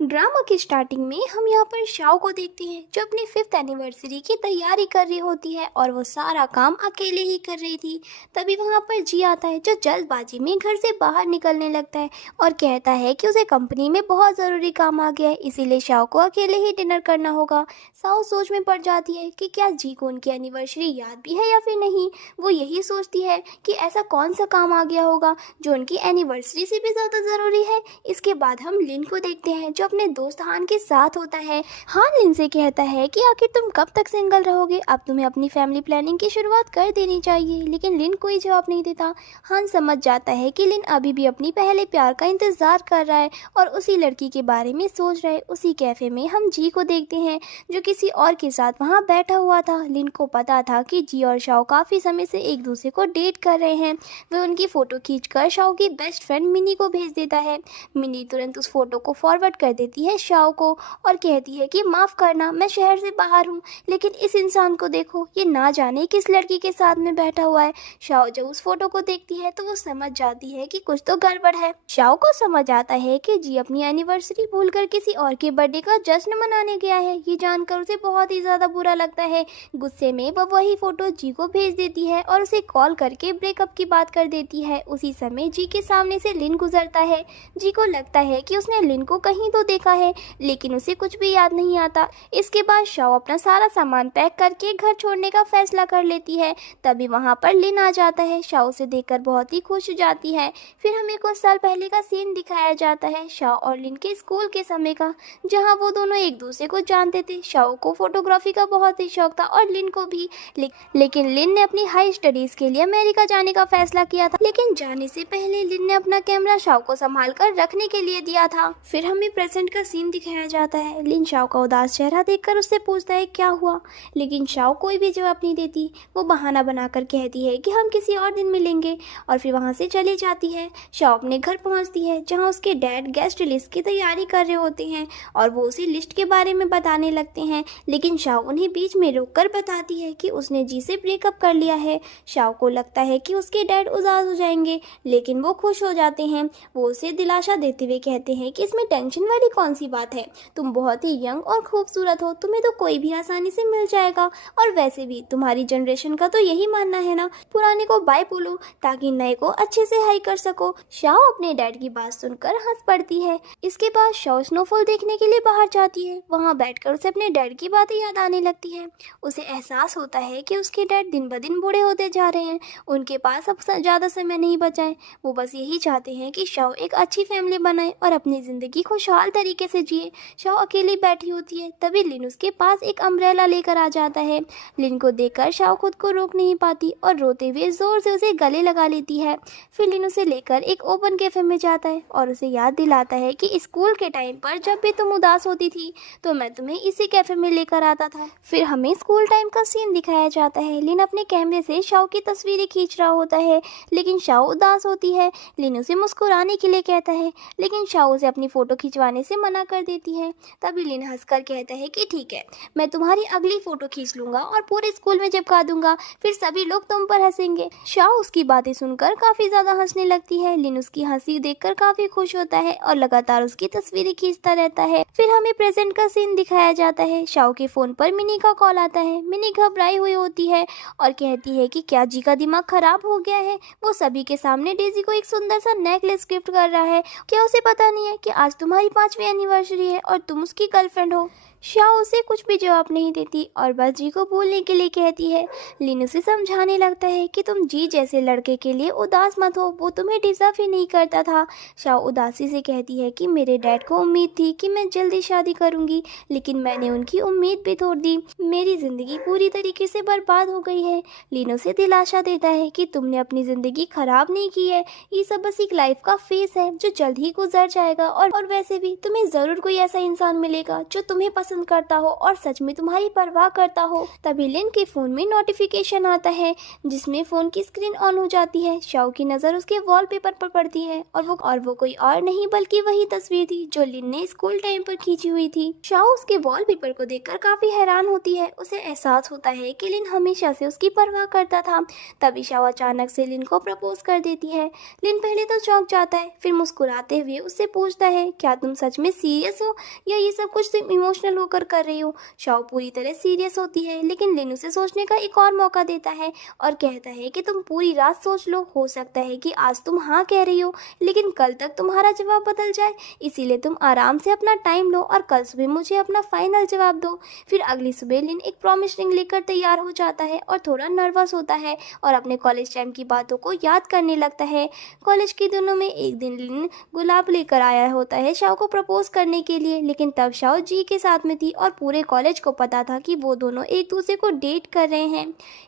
Drama की starting में हम यहाँ पर शाओ को देखते हैं जो अपनी 5th एनिवर्सरी की तैयारी कर रही होती है और वो सारा काम अकेले ही कर रही थी। तभी वहाँ पर जी आता है जो जल्दबाजी में घर से बाहर निकलने लगता है और कहता है कि उसे कंपनी में बहुत ज़रूरी काम आ गया है, इसीलिए शाओ को अकेले ही डिनर करना होगा। शाओ सोच में पड़ जाती है कि क्या जी को उनकी एनिवर्सरी याद भी है या फिर नहीं। वो यही सोचती है कि ऐसा कौन सा काम आ गया होगा जो उनकी एनिवर्सरी से भी ज़्यादा ज़रूरी है। इसके बाद हम लिन को देखते हैं जो अपने दोस्त हान के साथ होता है। हान लिन से कहता है कि आखिर तुम कब तक सिंगल रहोगे, अब तुम्हें अपनी फैमिली प्लानिंग की शुरुआत कर देनी चाहिए। लेकिन लिन कोई जवाब नहीं देता। हान समझ जाता है कि लिन अभी भी अपनी पहले प्यार का इंतजार कर रहा है और उसी लड़की के बारे में सोच रहा है। उसी कैफे में हम जी को देखते हैं जो किसी और के साथ वहाँ बैठा हुआ था। लिन को पता था कि जी और शाओ काफ़ी समय से एक दूसरे को डेट कर रहे हैं। वह उनकी फ़ोटो खींचकर शाओ की बेस्ट फ्रेंड मिनी को भेज देता है। मिनी तुरंत उस फोटो को फॉरवर्ड कर देती है शाओ को और कहती है कि माफ़ करना, मैं शहर से बाहर हूँ, लेकिन इस इंसान को देखो, ये ना जाने किस लड़की के साथ में बैठा हुआ है। शाओ जब उस फोटो को देखती है तो वो समझ जाती है कि कुछ तो गड़बड़ है। शाओ को समझ आता है कि जी अपनी एनिवर्सरी भूलकर किसी और के बर्थडे का जश्न मनाने गया है। ये जानकर उसे बहुत ही ज़्यादा बुरा लगता है। गुस्से में वह वही फोटो जी को भेज देती है और उसे कॉल करके ब्रेकअप की बात कर देती है। उसी समय जी के सामने से लिन गुजरता है। जी को लगता है कि उसने लिन को कहीं तो देखा है, लेकिन उसे कुछ भी याद नहीं आता। इसके बाद शाओ अपना सारा सामान पैक करके घर छोड़ने का फैसला कर लेती है। तभी वहाँ पर लिन आ जाता है। शाओ से देखकर बहुत ही खुश हो जाती है। फिर हमें कुछ साल पहले का सीन दिखाया जाता है, शाओ और लिन के स्कूल के समय का, जहाँ वो दोनों एक दूसरे को जानते थे। शाओ को फोटोग्राफी का बहुत ही शौक था और लिन को भी, लेकिन लिन ने अपनी हाई स्टडीज के लिए अमेरिका जाने का फैसला किया था। लेकिन जाने से पहले लिन ने अपना कैमरा शाओ को संभाल कर रखने के लिए दिया था। फिर हमें प्रेजेंट का सीन दिखाया जाता है। लिन शाओ का उदास चेहरा देखकर उससे पूछता है क्या हुआ, लेकिन शाओ कोई भी जवाब नहीं देती। वो बहाना बनाकर कहती है कि हम किसी और दिन मिलेंगे और फिर वहाँ से चली जाती है। शाओ अपने घर पहुँचती है जहाँ उसके डैड गेस्ट लिस्ट की तैयारी कर रहे होते हैं और वो उसे लिस्ट के बारे में बताने लगते हैं, लेकिन शाओ उन्हें बीच में रोककर बताती है कि उसने जी से ब्रेकअप कर लिया है। शाओ को लगता है कि उसके डैड उदास हो जाएंगे, लेकिन वो खुश हो जाते हैं। वो उसे दिलासा देते हुए कहते हैं कि इसमें टेंशन वाली कौन सी बात है, तुम बहुत ही यंग और खूबसूरत हो, तुम्हें तो कोई भी आसानी से मिल जाएगा। और वैसे भी तुम्हारी जनरेशन का तो यही मानना है ना, पुराने को बाय बोलो ताकि नए को अच्छे से हाई कर सको। शाओ अपने डैड की बात सुनकर हंस पड़ती है। इसके बाद शाओ स्नोफॉल देखने के लिए बाहर जाती है। वहाँ बैठकर उसे अपने डैड की बातें याद आने लगती है। उसे एहसास होता है कि उसके डैड दिन ब दिन बूढ़े होते जा रहे हैं, उनके पास अब ज़्यादा समय नहीं बचा है। वो बस यही चाहते हैं कि शाओ एक अच्छी फैमिली बनाए और अपनी ज़िंदगी खुशहाल तरीके से जिए। शाओ अकेली बैठी होती है, तभी लिन उसके पास एक अम्ब्रेला लेकर आ जाता है। लिन को देखकर शाओ खुद को रोक नहीं पाती और रोते हुए ज़ोर से उसे गले लगा लेती है। फिर लिन उसे लेकर एक ओपन कैफे में जाता है और उसे याद दिलाता है कि स्कूल के टाइम पर जब भी तुम उदास होती थी तो मैं तुम्हें इसी कैफे में लेकर आता था। फिर हमें स्कूल टाइम का सीन दिखाया जाता है। लिन अपने कैमरे से शाओ की तस्वीरें खींच रहा होता है, लेकिन शाओ उदास होती है। लिन उसे मुस्कुराने के लिए कहता है, लेकिन शाओ उसे अपनी फ़ोटो खिंचवाने से मना कर देती है। तभी लिन हंसकर कहता है कि ठीक है, मैं तुम्हारी अगली फ़ोटो खींच लूँगा और पूरे स्कूल में चिपका दूंगा, फिर सभी लोग तुम पर हंसेंगे। शाओ उसकी बातें सुनकर काफ़ी ज़्यादा हंसने लगती है। लिन उसकी हंसी देखकर काफ़ी खुश होता है और लगातार उसकी तस्वीरें खींचता रहता है। फिर हमें प्रेजेंट का सीन दिखाया जाता है। शाओ के फ़ोन पर मिनी का कॉल आता है। मिनी घबराई हुई होती है और कहती है कि क्या जी का दिमाग खराब हो गया है। वो सभी के सामने डेजी को एक सुंदर सा नेकलेस गिफ्ट कर रहा है। क्या उसे पता नहीं है कि आज तुम्हारी 5वीं एनिवर्सरी है और तुम उसकी गर्लफ्रेंड हो। शाओ उसे कुछ भी जवाब नहीं देती और बस जी को बोलने के लिए कहती है। लिन उसे समझाने लगता है कि तुम जी जैसे लड़के के लिए उदास मत हो, वो तुम्हें डिजर्व ही नहीं करता था। शाओ उदासी से कहती है कि मेरे डैड को उम्मीद थी कि मैं जल्दी शादी करूंगी, लेकिन मैंने उनकी उम्मीद भी तोड़ दी। मेरी ज़िंदगी पूरी तरीके से बर्बाद हो गई है। लिन उसे दिलासा देता है कि तुमने अपनी ज़िंदगी खराब नहीं की है, ये सब बस एक लाइफ का फेस है जो जल्द ही गुजर जाएगा। और वैसे भी तुम्हें ज़रूर कोई ऐसा इंसान मिलेगा जो तुम्हें पसंद करता हो और सच में तुम्हारी परवाह करता हो। तभी लिन के फोन में नोटिफिकेशन आता है जिसमें फोन की स्क्रीन ऑन हो जाती है। शाओ की नजर उसके वॉलपेपर पर पड़ती है और वो कोई और नहीं बल्कि वही तस्वीर थी जो लिन ने स्कूल टाइम पर खींची हुई थी। शाओ उसके वॉलपेपर को देखकर काफी हैरान होती है। उसे एहसास होता है कि लिन हमेशा से उसकी परवाह करता था। तभी शाओ अचानक से लिन को प्रपोज प्रपोज कर देती है। लिन पहले तो चौंक जाता है, फिर मुस्कुराते हुए उससे पूछता है, क्या तुम सच में सीरियस हो या ये सब कुछ तुम इमोशनल होकर कर रही हो? शाओ पूरी तरह सीरियस होती है, लेकिन लिन उसे सोचने का एक और मौका देता है और कहता है कि तुम पूरी रात सोच लो, हो सकता है कि आज तुम हाँ कह रही हो लेकिन कल तक तुम्हारा जवाब बदल जाए, इसीलिए तुम आराम से अपना टाइम लो और कल सुबह मुझे अपना फाइनल जवाब दो। फिर अगली सुबह लिन एक प्रॉमिस रिंग लेकर तैयार हो जाता है और थोड़ा नर्वस होता है और अपने कॉलेज टाइम की बातों को याद करने लगता है। कॉलेज के दिनों में एक दिन लिन गुलाब लेकर आया होता है शाओ को प्रपोज करने के लिए, लेकिन तब शाओ जी के साथ में थी और पूरे कॉलेज को पता था कि वो दोनों एक दूसरे को डेट कर रहे हैं।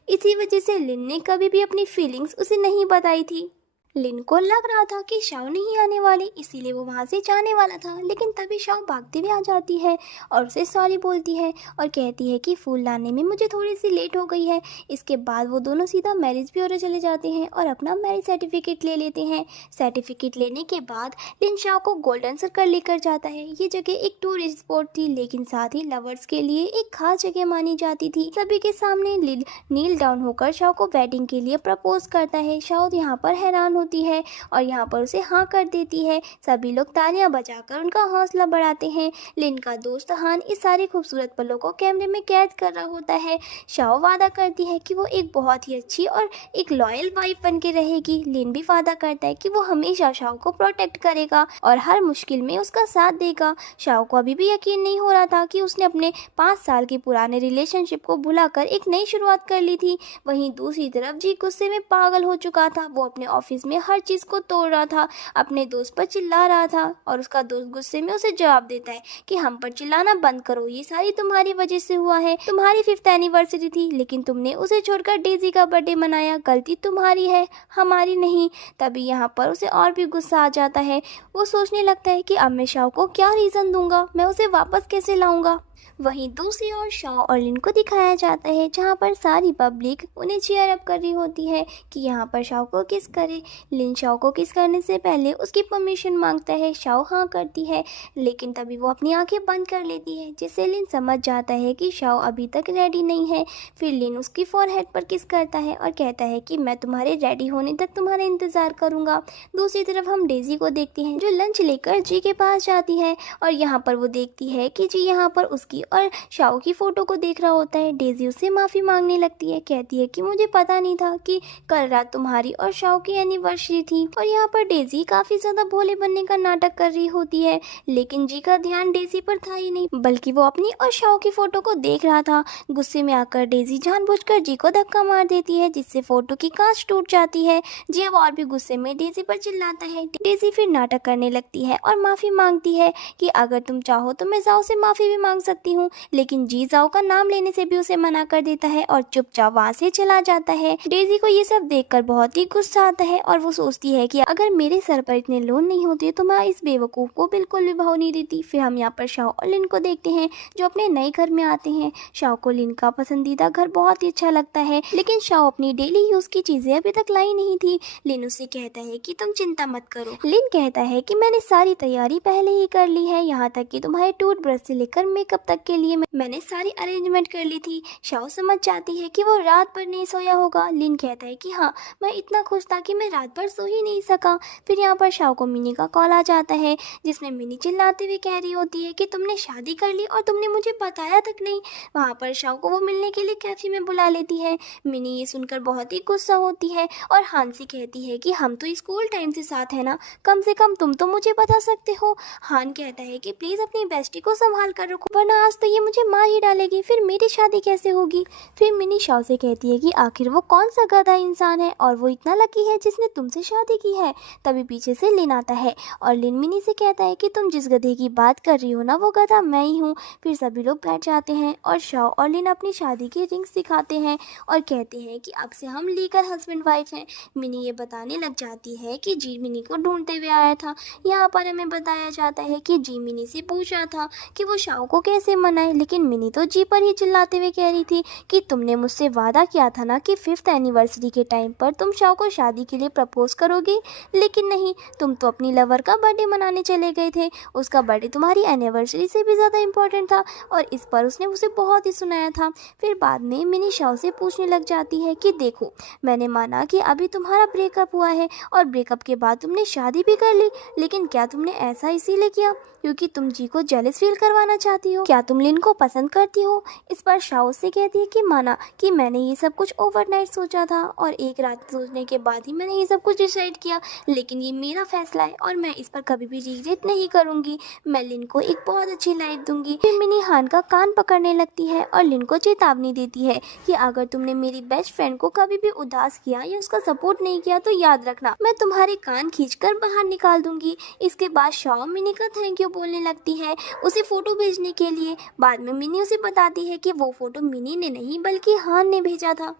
इसी वजह से लिन ने कभी भी अपनी फीलिंग्स उसे नहीं बताई थी। लिन को लग रहा था कि शाओ नहीं आने वाली, इसीलिए वो वहाँ से जाने वाला था, लेकिन तभी शाओ भागते हुए आ जाती है और उसे सॉरी बोलती है और कहती है कि फूल लाने में मुझे थोड़ी सी लेट हो गई है। इसके बाद वो दोनों सीधा मैरिज ब्यूरो चले जाते हैं और अपना मैरिज सर्टिफिकेट ले लेते हैं। सर्टिफिकेट लेने के बाद लिन शाओ को गोल्डन सर्कल लेकर जाता है। ये जगह एक टूरिस्ट स्पॉट थी, लेकिन साथ ही लवर्स के लिए एक खास जगह मानी जाती थी। सभी के सामने लिन नील डाउन होकर शाओ को वेडिंग के लिए प्रपोज करता है। शाओ यहाँ पर हैरान होती है और यहाँ पर उसे हाँ कर देती है। सभी लोग तालियां बजाकर उनका हौसला बढ़ाते हैं। लिन का दोस्त हान इस सारी खूबसूरत पलों को कैमरे में कैद कर रहा होता है। शाओ वादा करती है कि वो एक बहुत ही अच्छी और एक लॉयल वाइफ बन के रहेगी। लिन भी वादा करता है कि वो हमेशा शाओ को प्रोटेक्ट करेगा और हर मुश्किल में उसका साथ देगा। शाओ को अभी भी यकीन नहीं हो रहा था कि उसने अपने 5 साल के पुराने रिलेशनशिप को भुलाकर एक नई शुरुआत कर ली थी। वहीं दूसरी तरफ जी गुस्से में पागल हो चुका था। वो अपने ऑफिस में हर चीज को तोड़ रहा था, अपने दोस्त पर चिल्ला रहा था और उसका दोस्त गुस्से में उसे जवाब देता है कि हम पर चिल्लाना बंद करो, ये सारी तुम्हारी वजह से हुआ है। तुम्हारी 5th एनिवर्सरी थी लेकिन तुमने उसे छोड़कर डेजी का बर्थडे मनाया, गलती तुम्हारी है, हमारी नहीं। तभी यहाँ पर उसे और भी गुस्सा आ जाता है। वो सोचने लगता है कि अब मैं शाओ को क्या रीजन दूंगा, मैं उसे वापस कैसे लाऊंगा। वहीं दूसरी ओर शाओ और लिन को दिखाया जाता है जहाँ पर सारी पब्लिक उन्हें चीयर अप कर रही होती है कि यहाँ पर शाओ को किस करे। लिन शाओ को किस करने से पहले उसकी परमिशन मांगता है। शाओ हाँ करती है, लेकिन तभी वो अपनी आंखें बंद कर लेती है, जिससे लिन समझ जाता है कि शाओ अभी तक रेडी नहीं है। फिर लिन उसकी फॉरहेड पर किस करता है और कहता है कि मैं तुम्हारे रेडी होने तक तुम्हारा इंतजार करूंगा। दूसरी तरफ हम डेजी को देखते हैं जो लंच लेकर जी के पास जाती है और यहाँ पर वो देखती है कि जी यहाँ पर उसकी और शाओ की फोटो को देख रहा होता है। डेजी उससे माफी मांगने लगती है, कहती है कि मुझे पता नहीं था कि कल रात तुम्हारी और शाओ की एनिवर्सरी थी। और यहाँ पर डेजी काफी ज्यादा भोले बनने का नाटक कर रही होती है, लेकिन जी का ध्यान डेजी पर था ही नहीं, बल्कि वो अपनी और शाओ की फोटो को देख रहा था। गुस्से में आकर डेजी जानबूझकर जी को धक्का मार देती है, जिससे फोटो की कांच टूट जाती है। जी अब और भी गुस्से में डेजी पर चिल्लाता है। डेजी फिर नाटक करने लगती है और माफी मांगती है कि अगर तुम चाहो तो मैं जाओ से माफी भी मांग सकती हूँ, लेकिन जी जाओ का नाम लेने से भी उसे मना कर देता है और चुपचाप वहाँ से चला जाता है। डेजी को ये सब देखकर बहुत ही गुस्सा आता है और वो सोचती है कि अगर मेरे सर पर इतने लोन नहीं होते तो मैं इस बेवकूफ को बिल्कुल भी भाव नहीं देती। फिर हम यहाँ पर शाओ और लिन को देखते हैं जो अपने नए घर में आते हैं। शाओ को लिन का पसंदीदा घर बहुत ही अच्छा लगता है, लेकिन शाओ अपनी डेली यूज की चीजें अभी तक लाई नहीं थी। लिन उससे कहता है कि तुम चिंता मत करो। लिन कहता है कि मैंने सारी तैयारी पहले ही कर ली है, यहाँ तक कि तुम्हारे टूथब्रश से लेकर मेकअप तक के लिए मैंने सारी अरेंजमेंट कर ली थी। शाओ समझ जाती है कि वो रात भर नहीं सोया होगा। लिन कहता है कि हाँ, मैं इतना खुश था कि मैं रात भर सो ही नहीं सका। फिर यहाँ पर शाओ को मिनी का कॉल आ जाता है, जिसमें मिनी चिल्लाते हुए कह रही होती है कि तुमने शादी कर ली और तुमने मुझे बताया तक नहीं। वहाँ पर शाओ को वो मिलने के लिए कैफे में बुला लेती है। मिनी ये सुनकर बहुत ही गुस्सा होती है और हानसी कहती है कि हम तो स्कूल टाइम से साथ है ना, कम से कम तुम तो मुझे बता सकते हो। हान कहता है कि प्लीज अपनी बेस्टी को संभाल कर रखो, वरना आज तो ये मुझे मार ही डालेगी, फिर मेरी शादी कैसे होगी। फिर मिनी शाओ से कहती है कि आखिर वो कौन सा गधा इंसान है और वो इतना लकी है जिसने तुमसे शादी की है। तभी पीछे से लिन आता है और लिन मिनी से कहता है कि तुम जिस गधे की बात कर रही हो ना, वो गधा मैं ही हूँ। फिर सभी लोग बैठ जाते हैं और शाओ और लिन अपनी शादी की रिंग्स दिखाते हैं और कहते हैं कि अब से हम लीगल हस्बैंड वाइफ हैं। मिनी ये बताने लग जाती है कि जी मिनी को ढूंढते हुए आया था। यहाँ पर हमें बताया जाता है कि जी मिनी से पूछ रहा था कि वो शाओ को कैसे कैसे मनाए, लेकिन मिनी तो जी पर ही चिल्लाते हुए कह रही थी कि तुमने मुझसे वादा किया था ना कि 5th एनिवर्सरी के टाइम पर तुम शाओ को शादी के लिए प्रपोज करोगे, लेकिन नहीं, तुम तो अपनी लवर का बर्थडे मनाने चले गए थे। उसका बर्थडे तुम्हारी एनिवर्सरी से भी ज़्यादा इम्पोर्टेंट था और इस पर उसने उसे बहुत ही सुनाया था। फिर बाद में मिनी शाओ से पूछने लग जाती है कि देखो, मैंने माना कि अभी तुम्हारा ब्रेकअप हुआ है और ब्रेकअप के बाद तुमने शादी भी कर ली, लेकिन क्या तुमने ऐसा इसीलिए किया क्योंकि तुम जी को जेलस फील करवाना चाहती हो? क्या तुम लिन को पसंद करती हो? इस पर शाओ से कहती है कि माना कि मैंने ये सब कुछ ओवरनाइट सोचा था और एक रात सोचने के बाद ही मैंने ये सब कुछ डिसाइड किया, लेकिन ये मेरा फैसला है और मैं इस पर कभी भी रिग्रेट नहीं करूंगी। मैं लिन को एक बहुत अच्छी लाइफ दूंगी। फिर मिनी हान का कान पकड़ने लगती है और लिन को चेतावनी देती है कि अगर तुमने मेरी बेस्ट फ्रेंड को कभी भी उदास किया या उसका सपोर्ट नहीं किया तो याद रखना, मैं तुम्हारे कान खींचकर बाहर निकाल दूंगी। इसके बाद शाओ मिनी का थैंक यू बोलने लगती है उसे फोटो भेजने के लिए। बाद में मिनी उसे बताती है कि वो फोटो मिनी ने नहीं बल्कि हान ने भेजा था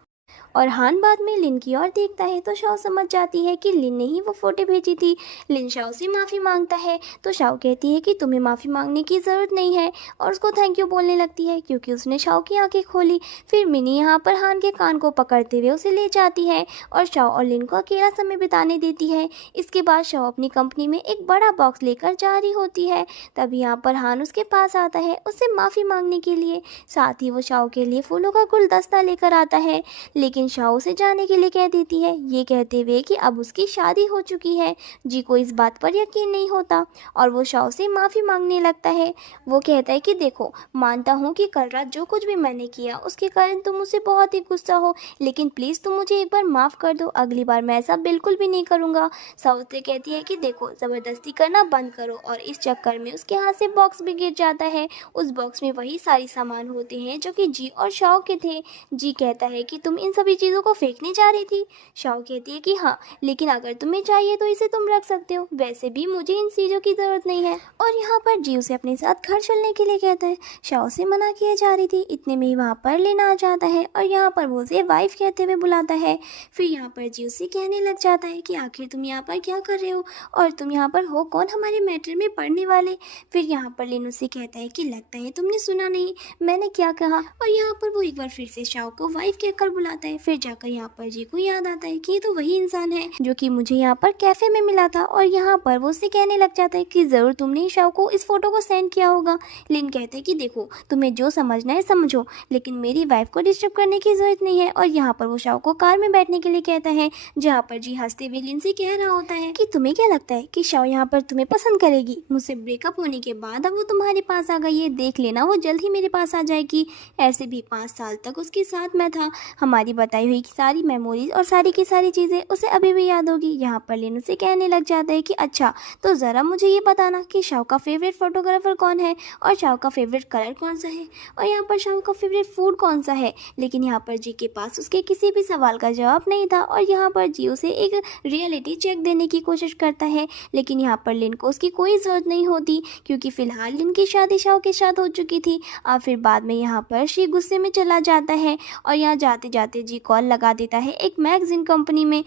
और हान बाद में लिन की ओर देखता है तो शाओ समझ जाती है कि लिन ने ही वो फोटो भेजी थी। लिन शाओ से माफ़ी मांगता है तो शाओ कहती है कि तुम्हें माफ़ी मांगने की ज़रूरत नहीं है और उसको थैंक यू बोलने लगती है क्योंकि उसने शाओ की आंखें खोली। फिर मिनी यहाँ पर हान के कान को पकड़ते हुए उसे ले जाती है और शाओ और लिन को अकेला समय बिताने देती है। इसके बाद शाओ अपनी कंपनी में एक बड़ा बॉक्स लेकर जा रही होती है। तभी यहाँ पर हान उसके पास आता है उससे माफ़ी मांगने के लिए। साथ ही वो शाओ के लिए फूलों का गुलदस्ता लेकर आता है, लेकिन शाओ उसे जाने के लिए कह देती है, ये कहते हुए कि अब उसकी शादी हो चुकी है। जी को इस बात पर यकीन नहीं होता और वो शाओ से माफ़ी मांगने लगता है। वो कहता है कि देखो, मानता हूँ कि कल रात जो कुछ भी मैंने किया उसके कारण तुम मुझसे बहुत ही गुस्सा हो, लेकिन प्लीज़ तुम मुझे एक बार माफ़ कर दो, अगली बार मैं ऐसा बिल्कुल भी नहीं करूँगा। शाओ से कहती है कि देखो, ज़बरदस्ती करना बंद करो और इस चक्कर में उसके हाथ से बॉक्स भी गिर जाता है। उस बॉक्स में वही सारी सामान होते हैं जो कि जी और शाओ के थे। जी कहता है कि तुम इन सभी चीज़ों को फेंकने जा रही थी। शाओ कहती है कि हाँ, लेकिन अगर तुम्हें चाहिए तो इसे तुम रख सकते हो, वैसे भी मुझे इन चीज़ों की ज़रूरत नहीं है। और यहाँ पर जी उसे अपने साथ घर चलने के लिए कहता है। शाओ से मना किया जा रही थी, इतने में ही वहाँ पर लिन आ जाता है और यहाँ पर वो उसे वाइफ कहते हुए बुलाता है। फिर यहाँ पर जी उसे कहने लग जाता है कि आखिर तुम यहाँ पर क्या कर रहे हो और तुम यहाँ पर हो कौन हमारे मैटर में पढ़ने वाले। फिर यहाँ पर लिन उसे कहता है कि लगता है तुमने सुना नहीं, मैंने क्या कहा। और यहाँ पर वो एक बार फिर से शाओ को वाइफ कहकर बुलाता है। फिर जाकर यहाँ पर जी को याद आता है कि ये तो वही इंसान है जो कि मुझे यहाँ पर कैफे में मिला था और यहाँ पर वो उससे कहने लग जाता है कि जरूर तुमने शाओ को इस फोटो को सेंड किया होगा। लिन कहता है कि देखो, तुम्हें जो समझना है समझो, लेकिन मेरी वाइफ को डिस्टर्ब करने की जरूरत नहीं है। और यहाँ पर वो शाओ को कार में बैठने के लिए कहता है, जहाँ पर जी हंसते हुए लिन से कह रहा होता है कि तुम्हें क्या लगता है कि शाओ यहाँ पर तुम्हें पसंद करेगी? मुझसे ब्रेकअप होने के बाद अब वो तुम्हारे पास आ गई है, देख लेना वो जल्द ही मेरे पास आ जाएगी। ऐसे भी 5 साल तक उसके साथ मैं था, हमारी बताई हुई सारी मेमोरीज और सारी की सारी चीज़ें उसे अभी भी याद होगी। यहाँ पर लिन उसे कहने लग जाता है कि अच्छा, तो ज़रा मुझे ये बताना कि शाओ का फेवरेट फोटोग्राफर कौन है और शाओ का फेवरेट कलर कौन सा है और यहाँ पर शाओ का फेवरेट फूड कौन सा है। लेकिन यहाँ पर जी के पास उसके किसी भी सवाल का जवाब नहीं था और यहाँ पर जी उसे एक रियलिटी चेक देने की कोशिश करता है, लेकिन यहाँ पर लिन को उसकी कोई ज़रूरत नहीं होती क्योंकि फ़िलहाल लिन की शादी शाओ के साथ हो चुकी थी। और फिर बाद में यहाँ पर शी गुस्से में चला जाता है और यहाँ जाते जाते जी कॉल लगा देता है एक मैगजीन कंपनी में,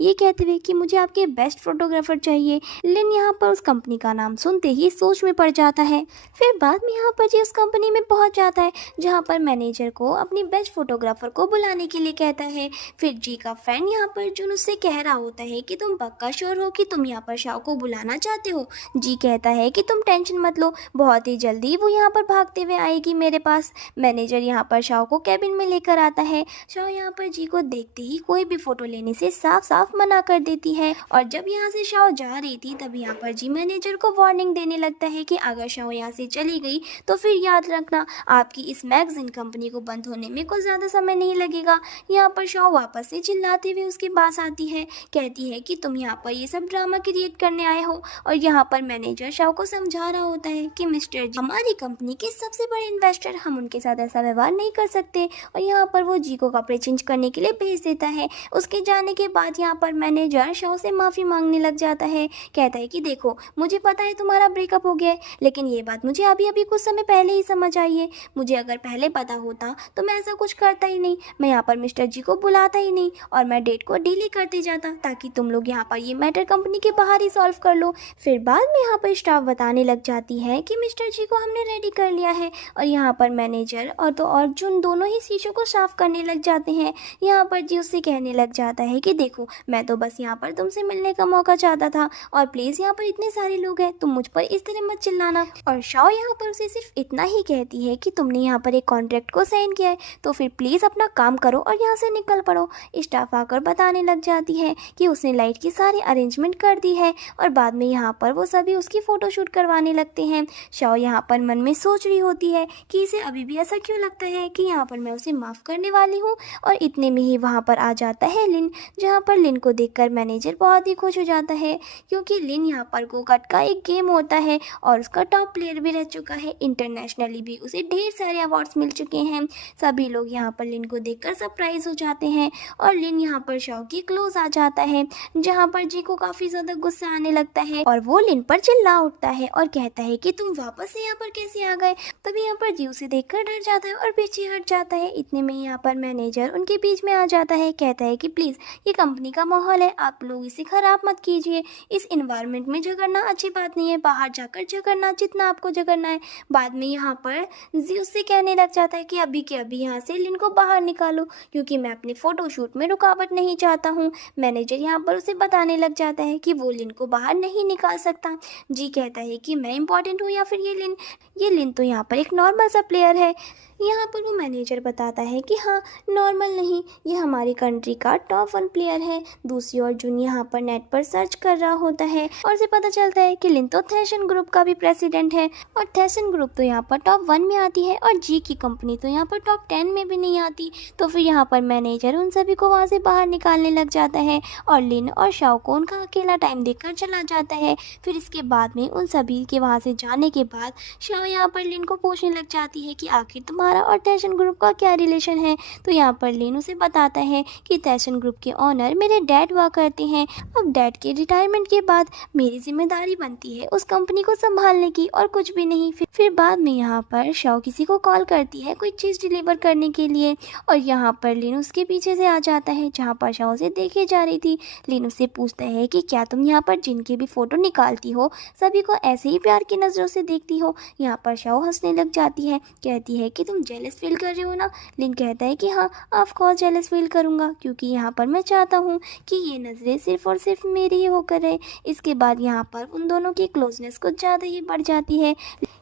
ये कहते हुए कि मुझे आपके बेस्ट फोटोग्राफर चाहिए। लिन यहाँ पर उस कंपनी का नाम सुनते ही सोच में पड़ जाता है। फिर बाद में यहाँ पर जी उस कंपनी में पहुँच जाता है जहाँ पर मैनेजर को अपनी बेस्ट फोटोग्राफर को बुलाने के लिए कहता है। फिर जी का फ्रेंड यहाँ पर जो उससे कह रहा होता है कि तुम पक्का श्योर हो कि तुम यहाँ पर शाओ को बुलाना चाहते हो? जी कहता है कि तुम टेंशन मत लो, बहुत ही जल्दी वो यहाँ पर भागते हुए आएगी मेरे पास। मैनेजर यहाँ पर शाओ को कैबिन में लेकर आता है। शाओ यहाँ पर जी को देखते ही कोई भी फोटो लेने से साफ साफ मना कर देती है और जब यहाँ से शाओ जा रही थी तब यहाँ पर जी मैनेजर को वार्निंग देने लगता है कि अगर शाओ यहाँ से चली गई तो फिर याद रखना आपकी इस मैगजीन कंपनी को बंद होने में कुछ ज़्यादा समय नहीं लगेगा। यहाँ पर शाओ वापस से चिल्लाते हुए उसके पास आती है, कहती है कि तुम यहाँ पर ये सब ड्रामा क्रिएट करने आए हो। और यहाँ पर मैनेजर शाओ को समझा रहा होता है कि मिस्टर जी, हमारी कंपनी के सबसे बड़े इन्वेस्टर, हम उनके साथ ऐसा व्यवहार नहीं कर सकते। और यहाँ पर वो जी को कपड़े चेंज चेंज करने के लिए भेज देता है। उसके जाने के बाद यहाँ पर मैनेजर शाओ से माफ़ी मांगने लग जाता है। कहता है कि देखो, मुझे पता है तुम्हारा ब्रेकअप हो गया है, लेकिन ये बात मुझे अभी अभी कुछ समय पहले ही समझ आई है। मुझे अगर पहले पता होता तो मैं ऐसा कुछ करता ही नहीं, मैं यहाँ पर मिस्टर जी को बुलाता ही नहीं और मैं डेट को डिले करते जाता, ताकि तुम लोग यहाँ पर ये मैटर कंपनी के बाहर ही सॉल्व कर लो। फिर बाद में यहाँ पर स्टाफ बताने लग जाती है कि मिस्टर जी को हमने रेडी कर लिया है, और यहाँ पर मैनेजर और तो अर्जुन दोनों ही शीशों को साफ करने लग जाते हैं। यहाँ पर जी उससे कहने लग जाता है कि देखो, मैं तो बस यहाँ पर तुमसे मिलने का मौका चाहता था, और प्लीज़ यहाँ पर इतने सारे लोग हैं, तुम मुझ पर इस तरह मत चिल्लाना। और शाओ यहाँ पर उसे सिर्फ इतना ही कहती है कि तुमने यहाँ पर एक कॉन्ट्रैक्ट को साइन किया है, तो फिर प्लीज़ अपना काम करो और यहाँ से निकल पड़ो। स्टाफ आकर बताने लग जाती है कि उसने लाइट की सारी अरेंजमेंट कर दी है, और बाद में यहाँ पर वो सभी उसकी फ़ोटोशूट करवाने लगते हैं। शाओ यहाँ पर मन में सोच रही होती है कि इसे अभी भी ऐसा क्यों लगता है कि यहाँ पर मैं उसे माफ़ करने वाली हूँ, और इतने में ही वहाँ पर आ जाता है लिन, जहाँ पर लिन को देखकर मैनेजर बहुत ही खुश हो जाता है, क्योंकि लिन यहाँ पर गो-कार्ट का एक गेम होता है और उसका टॉप प्लेयर भी रह चुका है। इंटरनेशनली भी उसे ढेर सारे अवार्ड्स मिल चुके हैं। सभी लोग यहाँ पर लिन को देखकर सरप्राइज हो जाते हैं, और लिन यहाँ पर शाओ के क्लोज आ जाता है, जहाँ पर जी को काफ़ी ज़्यादा गुस्सा आने लगता है और वो लिन पर चिल्ला उठता है और कहता है कि तुम वापस से यहाँ पर कैसे आ गए। तभी यहाँ पर जी उसे देखकर डर जाता है और पीछे हट जाता है। इतने में यहाँ पर मैनेजर उनके बीच में आ जाता है, कहता है कि प्लीज़, ये कंपनी का माहौल है, आप लोग इसे ख़राब मत कीजिए। इस इन्वायरमेंट में झगड़ना अच्छी बात नहीं है, बाहर जाकर झगड़ना जितना आपको झगड़ना है। बाद में यहाँ पर जी उससे कहने लग जाता है कि अभी के अभी यहाँ से लिन को बाहर निकालो, क्योंकि मैं अपने फ़ोटोशूट में रुकावट नहीं चाहता हूँ। मैनेजर यहाँ पर उसे बताने लग जाता है कि वो लिन को बाहर नहीं निकाल सकता। जी कहता है कि मैं इम्पॉर्टेंट हूँ या फिर ये लिन? ये लिन तो यहाँ पर एक नॉर्मल सा प्लेयर है। यहाँ पर वो मैनेजर बताता है कि हाँ, नॉर्मल नहीं, ये हमारी कंट्री का टॉप 1 प्लेयर है। दूसरी ओर जुन यहाँ पर नेट पर सर्च कर रहा होता है और उसे पता चलता है कि लिन तो थैशन ग्रुप का भी प्रेसिडेंट है, और थैशन ग्रुप तो यहाँ पर टॉप 1 में आती है, और जी की कंपनी तो यहाँ पर टॉप 10 में भी नहीं आती। तो फिर यहाँ पर मैनेजर उन सभी को वहाँ से बाहर निकालने लग जाता है, और लिन और शाओ को उनका अकेला टाइम देकर चला जाता है। फिर इसके बाद में उन सभी के वहाँ से जाने के बाद शाओ यहाँ पर लिन को पूछने लग जाती है कि आखिर तुम्हारा और थैशन ग्रुप का क्या रिलेशन है। तो यहाँ पर लिन उसे बताता है कि थैशन ग्रुप के ऑनर मेरे डैड हुआ करते हैं। अब डैड के रिटायरमेंट के बाद मेरी जिम्मेदारी बनती है उस कंपनी को संभालने की, और कुछ भी नहीं। फिर बाद में यहाँ पर शाओ किसी को कॉल करती है कोई चीज़ डिलीवर करने के लिए, और यहाँ पर लिन उसके पीछे से आ जाता है जहाँ पर शाओ से देखे जा रही थी। लिन उससे पूछता है कि क्या तुम यहाँ पर जिनके भी फोटो निकालती हो सभी को ऐसे ही प्यार की नज़रों से देखती हो? यहाँ पर शाओ हंसने लग जाती है, कहती है कि तुम जेलस फील कर रहे हो ना? लिन कहता है कि हाँ, ऑफ कोर्स जेलस फील करूँगा, क्योंकि यहाँ पर मैं चाहता हूँ कि ये नज़रें सिर्फ और सिर्फ मेरी ही होकर रहे। इसके बाद यहाँ पर उन दोनों की क्लोजनेस कुछ ज़्यादा ही बढ़ जाती है,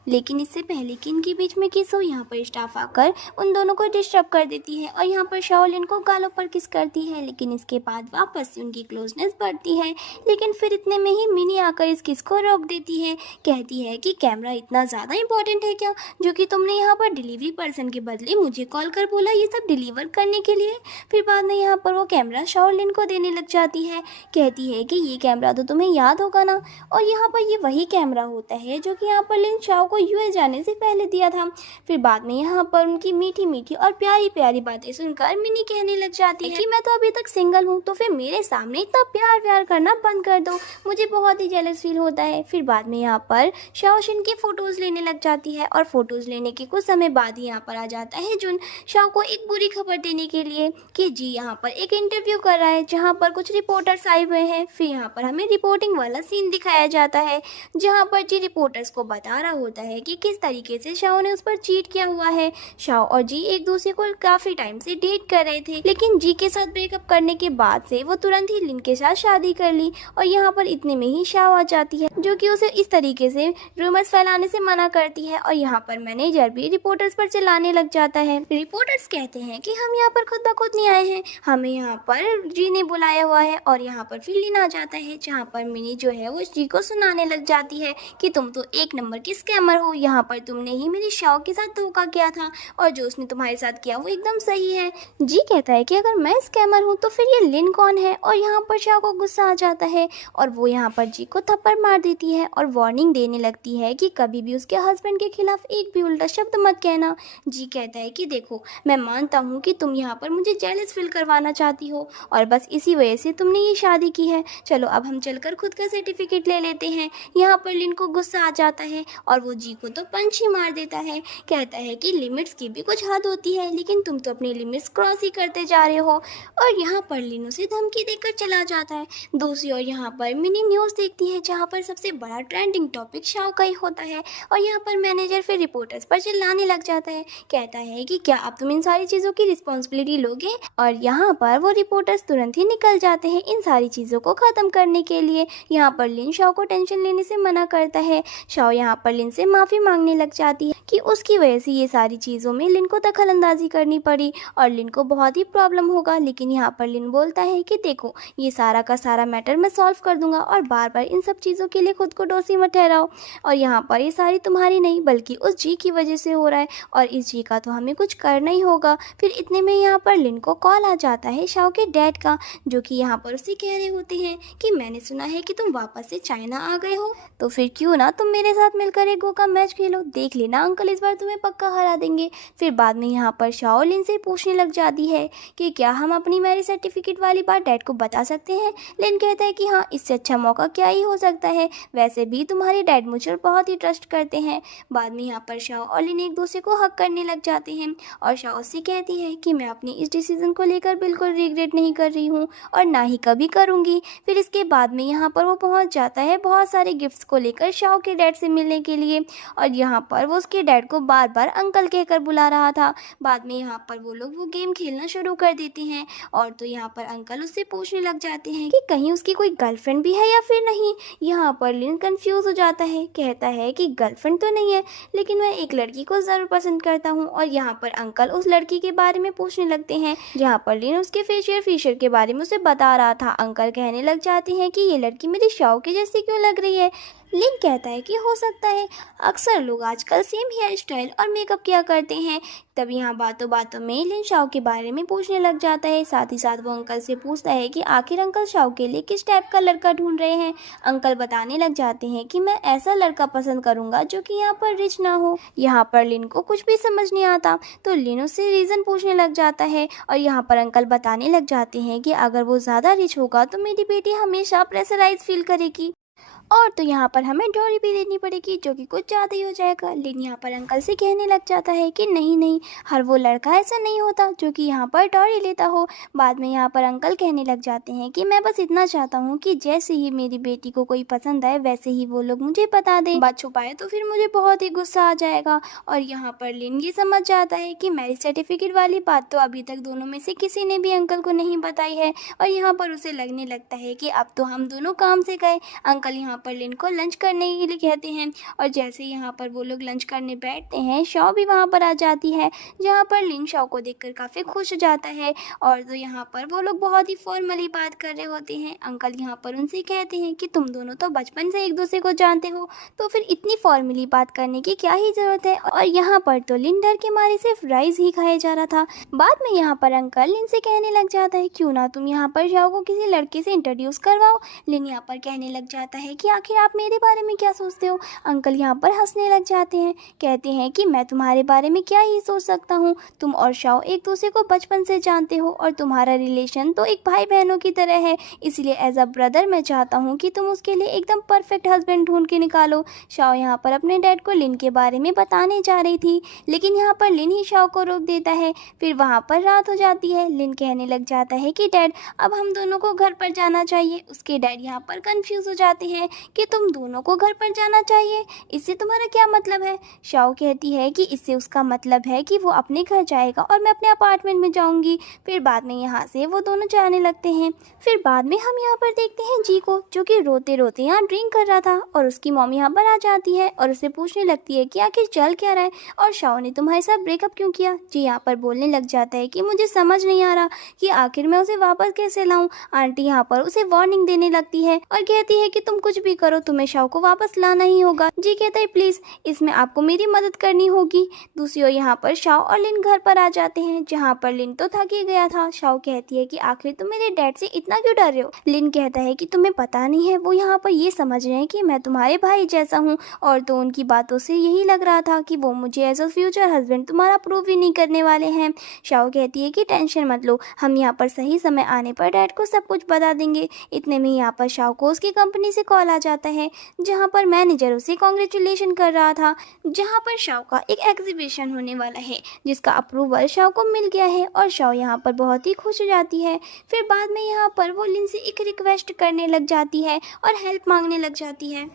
लेकिन इससे पहले कि इनके बीच में किस हो, यहाँ पर स्टाफ आकर उन दोनों को डिस्टर्ब कर देती है, और यहाँ पर शाओ लिन को गालों पर किस करती है। लेकिन इसके बाद वापस से उनकी क्लोजनेस बढ़ती है, लेकिन फिर इतने में ही मिनी आकर इस किस को रोक देती है। कहती है कि कैमरा इतना ज़्यादा इंपॉर्टेंट है क्या, जो कि तुमने यहाँ पर डिलीवरी पर्सन के बदले मुझे कॉल कर बोला ये सब डिलीवर करने के लिए? फिर बाद में यहाँ पर वो कैमरा शाओ लिन को देने लग जाती है, कहती है कि ये कैमरा तो तुम्हें याद होगा ना, और यहाँ पर ये वही कैमरा होता है जो कि यहाँ पर लिन शाओ को यूएस जाने से पहले दिया था। फिर बाद में यहाँ पर उनकी मीठी मीठी और प्यारी प्यारी बातें सुनकर मिनी कहने लग जाती है कि मैं तो अभी तक सिंगल हूँ, तो फिर मेरे सामने इतना प्यार व्यार करना बंद कर दो, मुझे बहुत ही जेलस फील होता है। फिर बाद में यहाँ पर शाओ शिन की फ़ोटोज़ लेने लग जाती है, और फ़ोटोज़ लेने के कुछ समय बाद ही यहाँ पर आ जाता है जुन शाओ को एक बुरी खबर देने के लिए कि जी यहाँ पर एक इंटरव्यू कर रहा है जहाँ पर कुछ रिपोर्टर्स आए हुए हैं। फिर यहाँ पर हमें रिपोर्टिंग वाला सीन दिखाया जाता है, जहाँ पर जी रिपोर्टर्स को बता रहा होता है कि किस तरीके से शाओ ने उस पर चीट किया हुआ है। शाओ और जी एक दूसरे को काफ़ी टाइम से डेट कर रहे थे, लेकिन जी के साथ ब्रेकअप करने के बाद से वो तुरंत ही लिन के साथ शादी कर ली, और यहाँ पर इतने में ही शाओ आ जाती है जो कि उसे इस तरीके से रूमर्स फैलाने से मना करती है, और यहाँ पर मैनेजर भी रिपोर्टर्स पर चिल्लाने लग जाता है। रिपोर्टर्स कहते हैं कि हम यहाँ पर खुद ब खुद नहीं आए हैं, हमें यहाँ पर जी ने बुलाया हुआ है, और यहाँ पर फिर लिन आ जाता है, जहाँ पर मिनी जो है वो जी को सुनाने लग जाती है कि तुम तो एक नंबर की स्कैमर स्कैमर हो, यहाँ पर तुमने ही मेरी शाओ के साथ धोखा किया था और जो उसने तुम्हारे साथ किया वो एकदम सही है। जी कहता है कि अगर मैं स्कैमर हूँ तो फिर ये लिन कौन है, और यहाँ पर शाओ को गुस्सा आ जाता है और वो यहाँ पर जी को थप्पड़ मार देती है और वार्निंग देने लगती है कि कभी भी उसके हस्बैंड के खिलाफ एक भी उल्टा शब्द मत कहना। जी कहता है कि देखो, मैं मानता हूँ कि तुम यहाँ पर मुझे जेलस फील करवाना चाहती हो और बस इसी वजह से तुमने ये शादी की है। चलो अब हम चलकर खुद का सर्टिफिकेट ले लेते हैं। यहाँ पर लिन को गुस्सा आ जाता है और वो जी को तो पंच ही मार देता है। कहता है कि लिमिट्स की भी कुछ हद होती है, लेकिन तुम तो अपनी लिमिट्स क्रॉस ही करते जा रहे हो। और यहाँ पर लिन उसे धमकी देकर चला जाता है। दूसरी ओर यहाँ पर मिनी न्यूज़ देखती है जहाँ पर सबसे बड़ा ट्रेंडिंग टॉपिक शाओ का ही होता है और यहाँ पर मैनेजर फिर रिपोर्टर्स पर चिल्लाने लग जाता है। कहता है कि क्या अब तुम इन सारी चीज़ों की रिस्पॉन्सिबिलिटी लोगे, और यहाँ पर वो रिपोर्टर्स तुरंत ही निकल जाते हैं इन सारी चीज़ों को ख़त्म करने के लिए। यहाँ पर लिन शाओ को टेंशन लेने से मना करता है। शाओ यहाँ पर लिन से माफ़ी मांगने लग जाती है कि उसकी वजह से ये सारी चीज़ों में लिन को दखल अंदाजी करनी पड़ी और लिन को बहुत ही प्रॉब्लम होगा। लेकिन यहाँ पर लिन बोलता है कि देखो, ये सारा का सारा मैटर मैं सॉल्व कर दूंगा और बार बार इन सब चीज़ों के लिए खुद को दोषी मत ठहराओ, और यहाँ पर ये सारी तुम्हारी नहीं बल्कि उस जी की वजह से हो रहा है और इस जी का तो हमें कुछ करना ही होगा। फिर इतने में यहाँ पर लिन को कॉल आ जाता है शाओ के डैड का, जो कि यहाँ पर उसे कह रहे होते हैं कि मैंने सुना है कि तुम वापस से चाइना आ गए हो, तो फिर क्यों ना तुम मेरे साथ मिलकर एक गो का मैच खेलो, देख लेना अंकल इस बार तुम्हें पक्का हरा देंगे। फिर बाद में यहाँ पर शाओ लिन से पूछने लग जाती है कि क्या हम अपनी मैरिज सर्टिफिकेट वाली बात डैड को बता सकते हैं। लिन कहता है कि हाँ, इससे अच्छा मौका क्या ही हो सकता है, वैसे भी तुम्हारे डैड मुझ पर बहुत ही ट्रस्ट करते हैं। बाद में यहाँ पर शाओ और लिन एक दूसरे को हक करने लग जाते हैं और शाओ से कहती है कि मैं अपनी इस डिसीजन को लेकर बिल्कुल रिग्रेट नहीं कर रही हूँ और ना ही कभी करूँगी। फिर इसके बाद में यहाँ पर वो पहुँच जाता है बहुत सारे गिफ्ट्स को लेकर शाओ के डैड से मिलने के लिए, और यहाँ पर वो उसके डैड को बार बार अंकल कहकर बुला रहा था। बाद में यहाँ पर वो लोग वो गेम खेलना शुरू कर देते हैं और तो यहाँ पर अंकल उससे पूछने लग जाते हैं कि कहीं उसकी कोई गर्लफ्रेंड भी है या फिर नहीं। यहाँ पर लिन कंफ्यूज हो जाता है, कहता है कि गर्लफ्रेंड तो नहीं है, लेकिन मैं एक लड़की को ज़रूर पसंद करता हूँ। और यहाँ पर अंकल उस लड़की के बारे में पूछने लगते हैं, जहाँ पर लिन उसके फेशियल फीचर के बारे में उसे बता रहा था। अंकल कहने लग जाते हैं कि ये लड़की मेरी शाओ की जैसी क्यों लग रही है। लिन कहता है कि हो सकता है, अक्सर लोग आजकल सेम हेयर स्टाइल और मेकअप किया करते हैं। तब यहाँ बातों बातों में लिन शाओ के बारे में पूछने लग जाता है। साथ ही साथ वो अंकल से पूछता है कि आखिर अंकल शाओ के लिए किस टाइप का लड़का ढूंढ रहे हैं। अंकल बताने लग जाते हैं कि मैं ऐसा लड़का पसंद करूंगा जो कि यहाँ पर रिच ना हो। यहाँ पर लिन को कुछ भी समझ नहीं आता तो लिन उससे रीज़न पूछने लग जाता है और यहाँ पर अंकल बताने लग जाते हैं कि अगर वो ज़्यादा रिच होगा तो मेरी बेटी हमेशा प्रेशराइज फील करेगी और तो यहाँ पर हमें डॉरी भी देनी पड़ेगी, जो कि कुछ ज़्यादा ही हो जाएगा। लेकिन यहाँ पर अंकल से कहने लग जाता है कि नहीं नहीं, हर वो लड़का ऐसा नहीं होता जो कि यहाँ पर डॉरी लेता हो। बाद में यहाँ पर अंकल कहने लग जाते हैं कि मैं बस इतना चाहता हूँ कि जैसे ही मेरी बेटी को कोई पसंद आए वैसे ही वो लोग मुझे बता दें। बात छुपाए तो फिर मुझे बहुत ही गुस्सा आ जाएगा। और यहाँ पर लिन ये समझ जाता है कि मैरिज सर्टिफिकेट वाली बात तो अभी तक दोनों में से किसी ने भी अंकल को नहीं बताई है और यहाँ पर उसे लगने लगता है कि अब तो हम दोनों काम से गए। अंकल यहाँ पर लिन को लंच करने के लिए कहते हैं और जैसे यहाँ पर वो लोग लंच करने बैठते हैं, शाओ भी वहाँ पर आ जाती है, जहाँ पर लिन शाओ को देखकर काफ़ी खुश हो जाता है। और तो यहाँ पर वो लोग बहुत ही फॉर्मली बात कर रहे होते हैं। अंकल यहाँ पर उनसे कहते हैं कि तुम दोनों तो बचपन से एक दूसरे को जानते हो, तो फिर इतनी फॉर्मली बात करने की क्या ही ज़रूरत है। और यहाँ पर तो लिन डर के मारे सिर्फ राइस ही खाया जा रहा था। बाद में यहाँ पर अंकल लिन से कहने लग जाता है क्यों ना तुम यहाँ पर शाओ को किसी लड़के से इंट्रोड्यूस करवाओ। लिन यहाँ पर कहने लग जाता है कि आखिर आप मेरे बारे में क्या सोचते हो। अंकल यहाँ पर हंसने लग जाते हैं, कहते हैं कि मैं तुम्हारे बारे में क्या ही सोच सकता हूँ, तुम और शाओ एक दूसरे को बचपन से जानते हो और तुम्हारा रिलेशन तो एक भाई बहनों की तरह है, इसलिए एज अ ब्रदर मैं चाहता हूँ कि तुम उसके लिए एकदम परफेक्ट हस्बैंड ढूंढ के निकालो। शाओ यहाँ पर अपने डैड को लिन के बारे में बताने जा रही थी, लेकिन यहाँ पर लिन ही शाओ को रोक देता है। फिर वहाँ पर रात हो जाती है। लिन कहने लग जाता है कि डैड अब हम दोनों को घर पर जाना चाहिए। उसके डैड यहाँ पर कंफ्यूज हो जाते हैं कि तुम दोनों को घर पर जाना चाहिए, इससे तुम्हारा क्या मतलब है। शाओ कहती है कि इससे उसका मतलब है कि वो अपने घर जाएगा और मैं अपने अपार्टमेंट में जाऊंगी। फिर बाद में यहाँ से वो दोनों जाने लगते हैं। फिर बाद में हम यहाँ पर देखते हैं जी को, जो कि रोते रोते यहाँ ड्रिंक कर रहा था और उसकी मॉम यहाँ पर आ जाती है और उसे पूछने लगती है कि आखिर चल क्या रहा है और शाओ ने तुम्हारे साथ ब्रेकअप क्यों किया। जी यहाँ पर बोलने लग जाता है कि मुझे समझ नहीं आ रहा कि आखिर मैं उसे वापस कैसे लाऊं। आंटी यहाँ पर उसे वार्निंग देने लगती है और कहती है कि तुम कुछ भी करो तुम्हें शाओ को वापस लाना ही होगा। जी कहता है प्लीज इसमें आपको मेरी मदद करनी होगी। दूसरी ओर यहाँ पर शाओ और लिन घर पर आ जाते हैं, जहाँ पर लिन तो थक ही गया था। शाओ कहती है कि आखिर तुम मेरे डैड से इतना क्यों डर रहे हो। लिन कहता है कि तुम्हें पता नहीं है, वो यहाँ पर ये समझ रहे हैं कि मैं तुम्हारे भाई जैसा हूँ, और तो उनकी बातों से यही लग रहा था कि वो मुझे एज अ फ्यूचर हस्बैंड तुम्हारा अप्रूव ही नहीं करने वाले हैं। शाओ कहती है कि टेंशन मत लो, हम यहाँ पर सही समय आने पर डैड को सब कुछ बता देंगे। इतने में यहाँ पर शाओ को उसकी कंपनी से कॉल आ जाता है, जहाँ पर मैनेजर उसे कॉन्ग्रेचुलेशन कर रहा था, जहाँ पर शाओ का एक एग्जीबिशन होने वाला है जिसका अप्रूवल शाओ को मिल गया है, और शाओ यहाँ पर बहुत ही खुश हो जाती है। फिर बाद में यहाँ पर वो लिन से एक रिक्वेस्ट करने लग जाती है और हेल्प मांगने लग जाती है।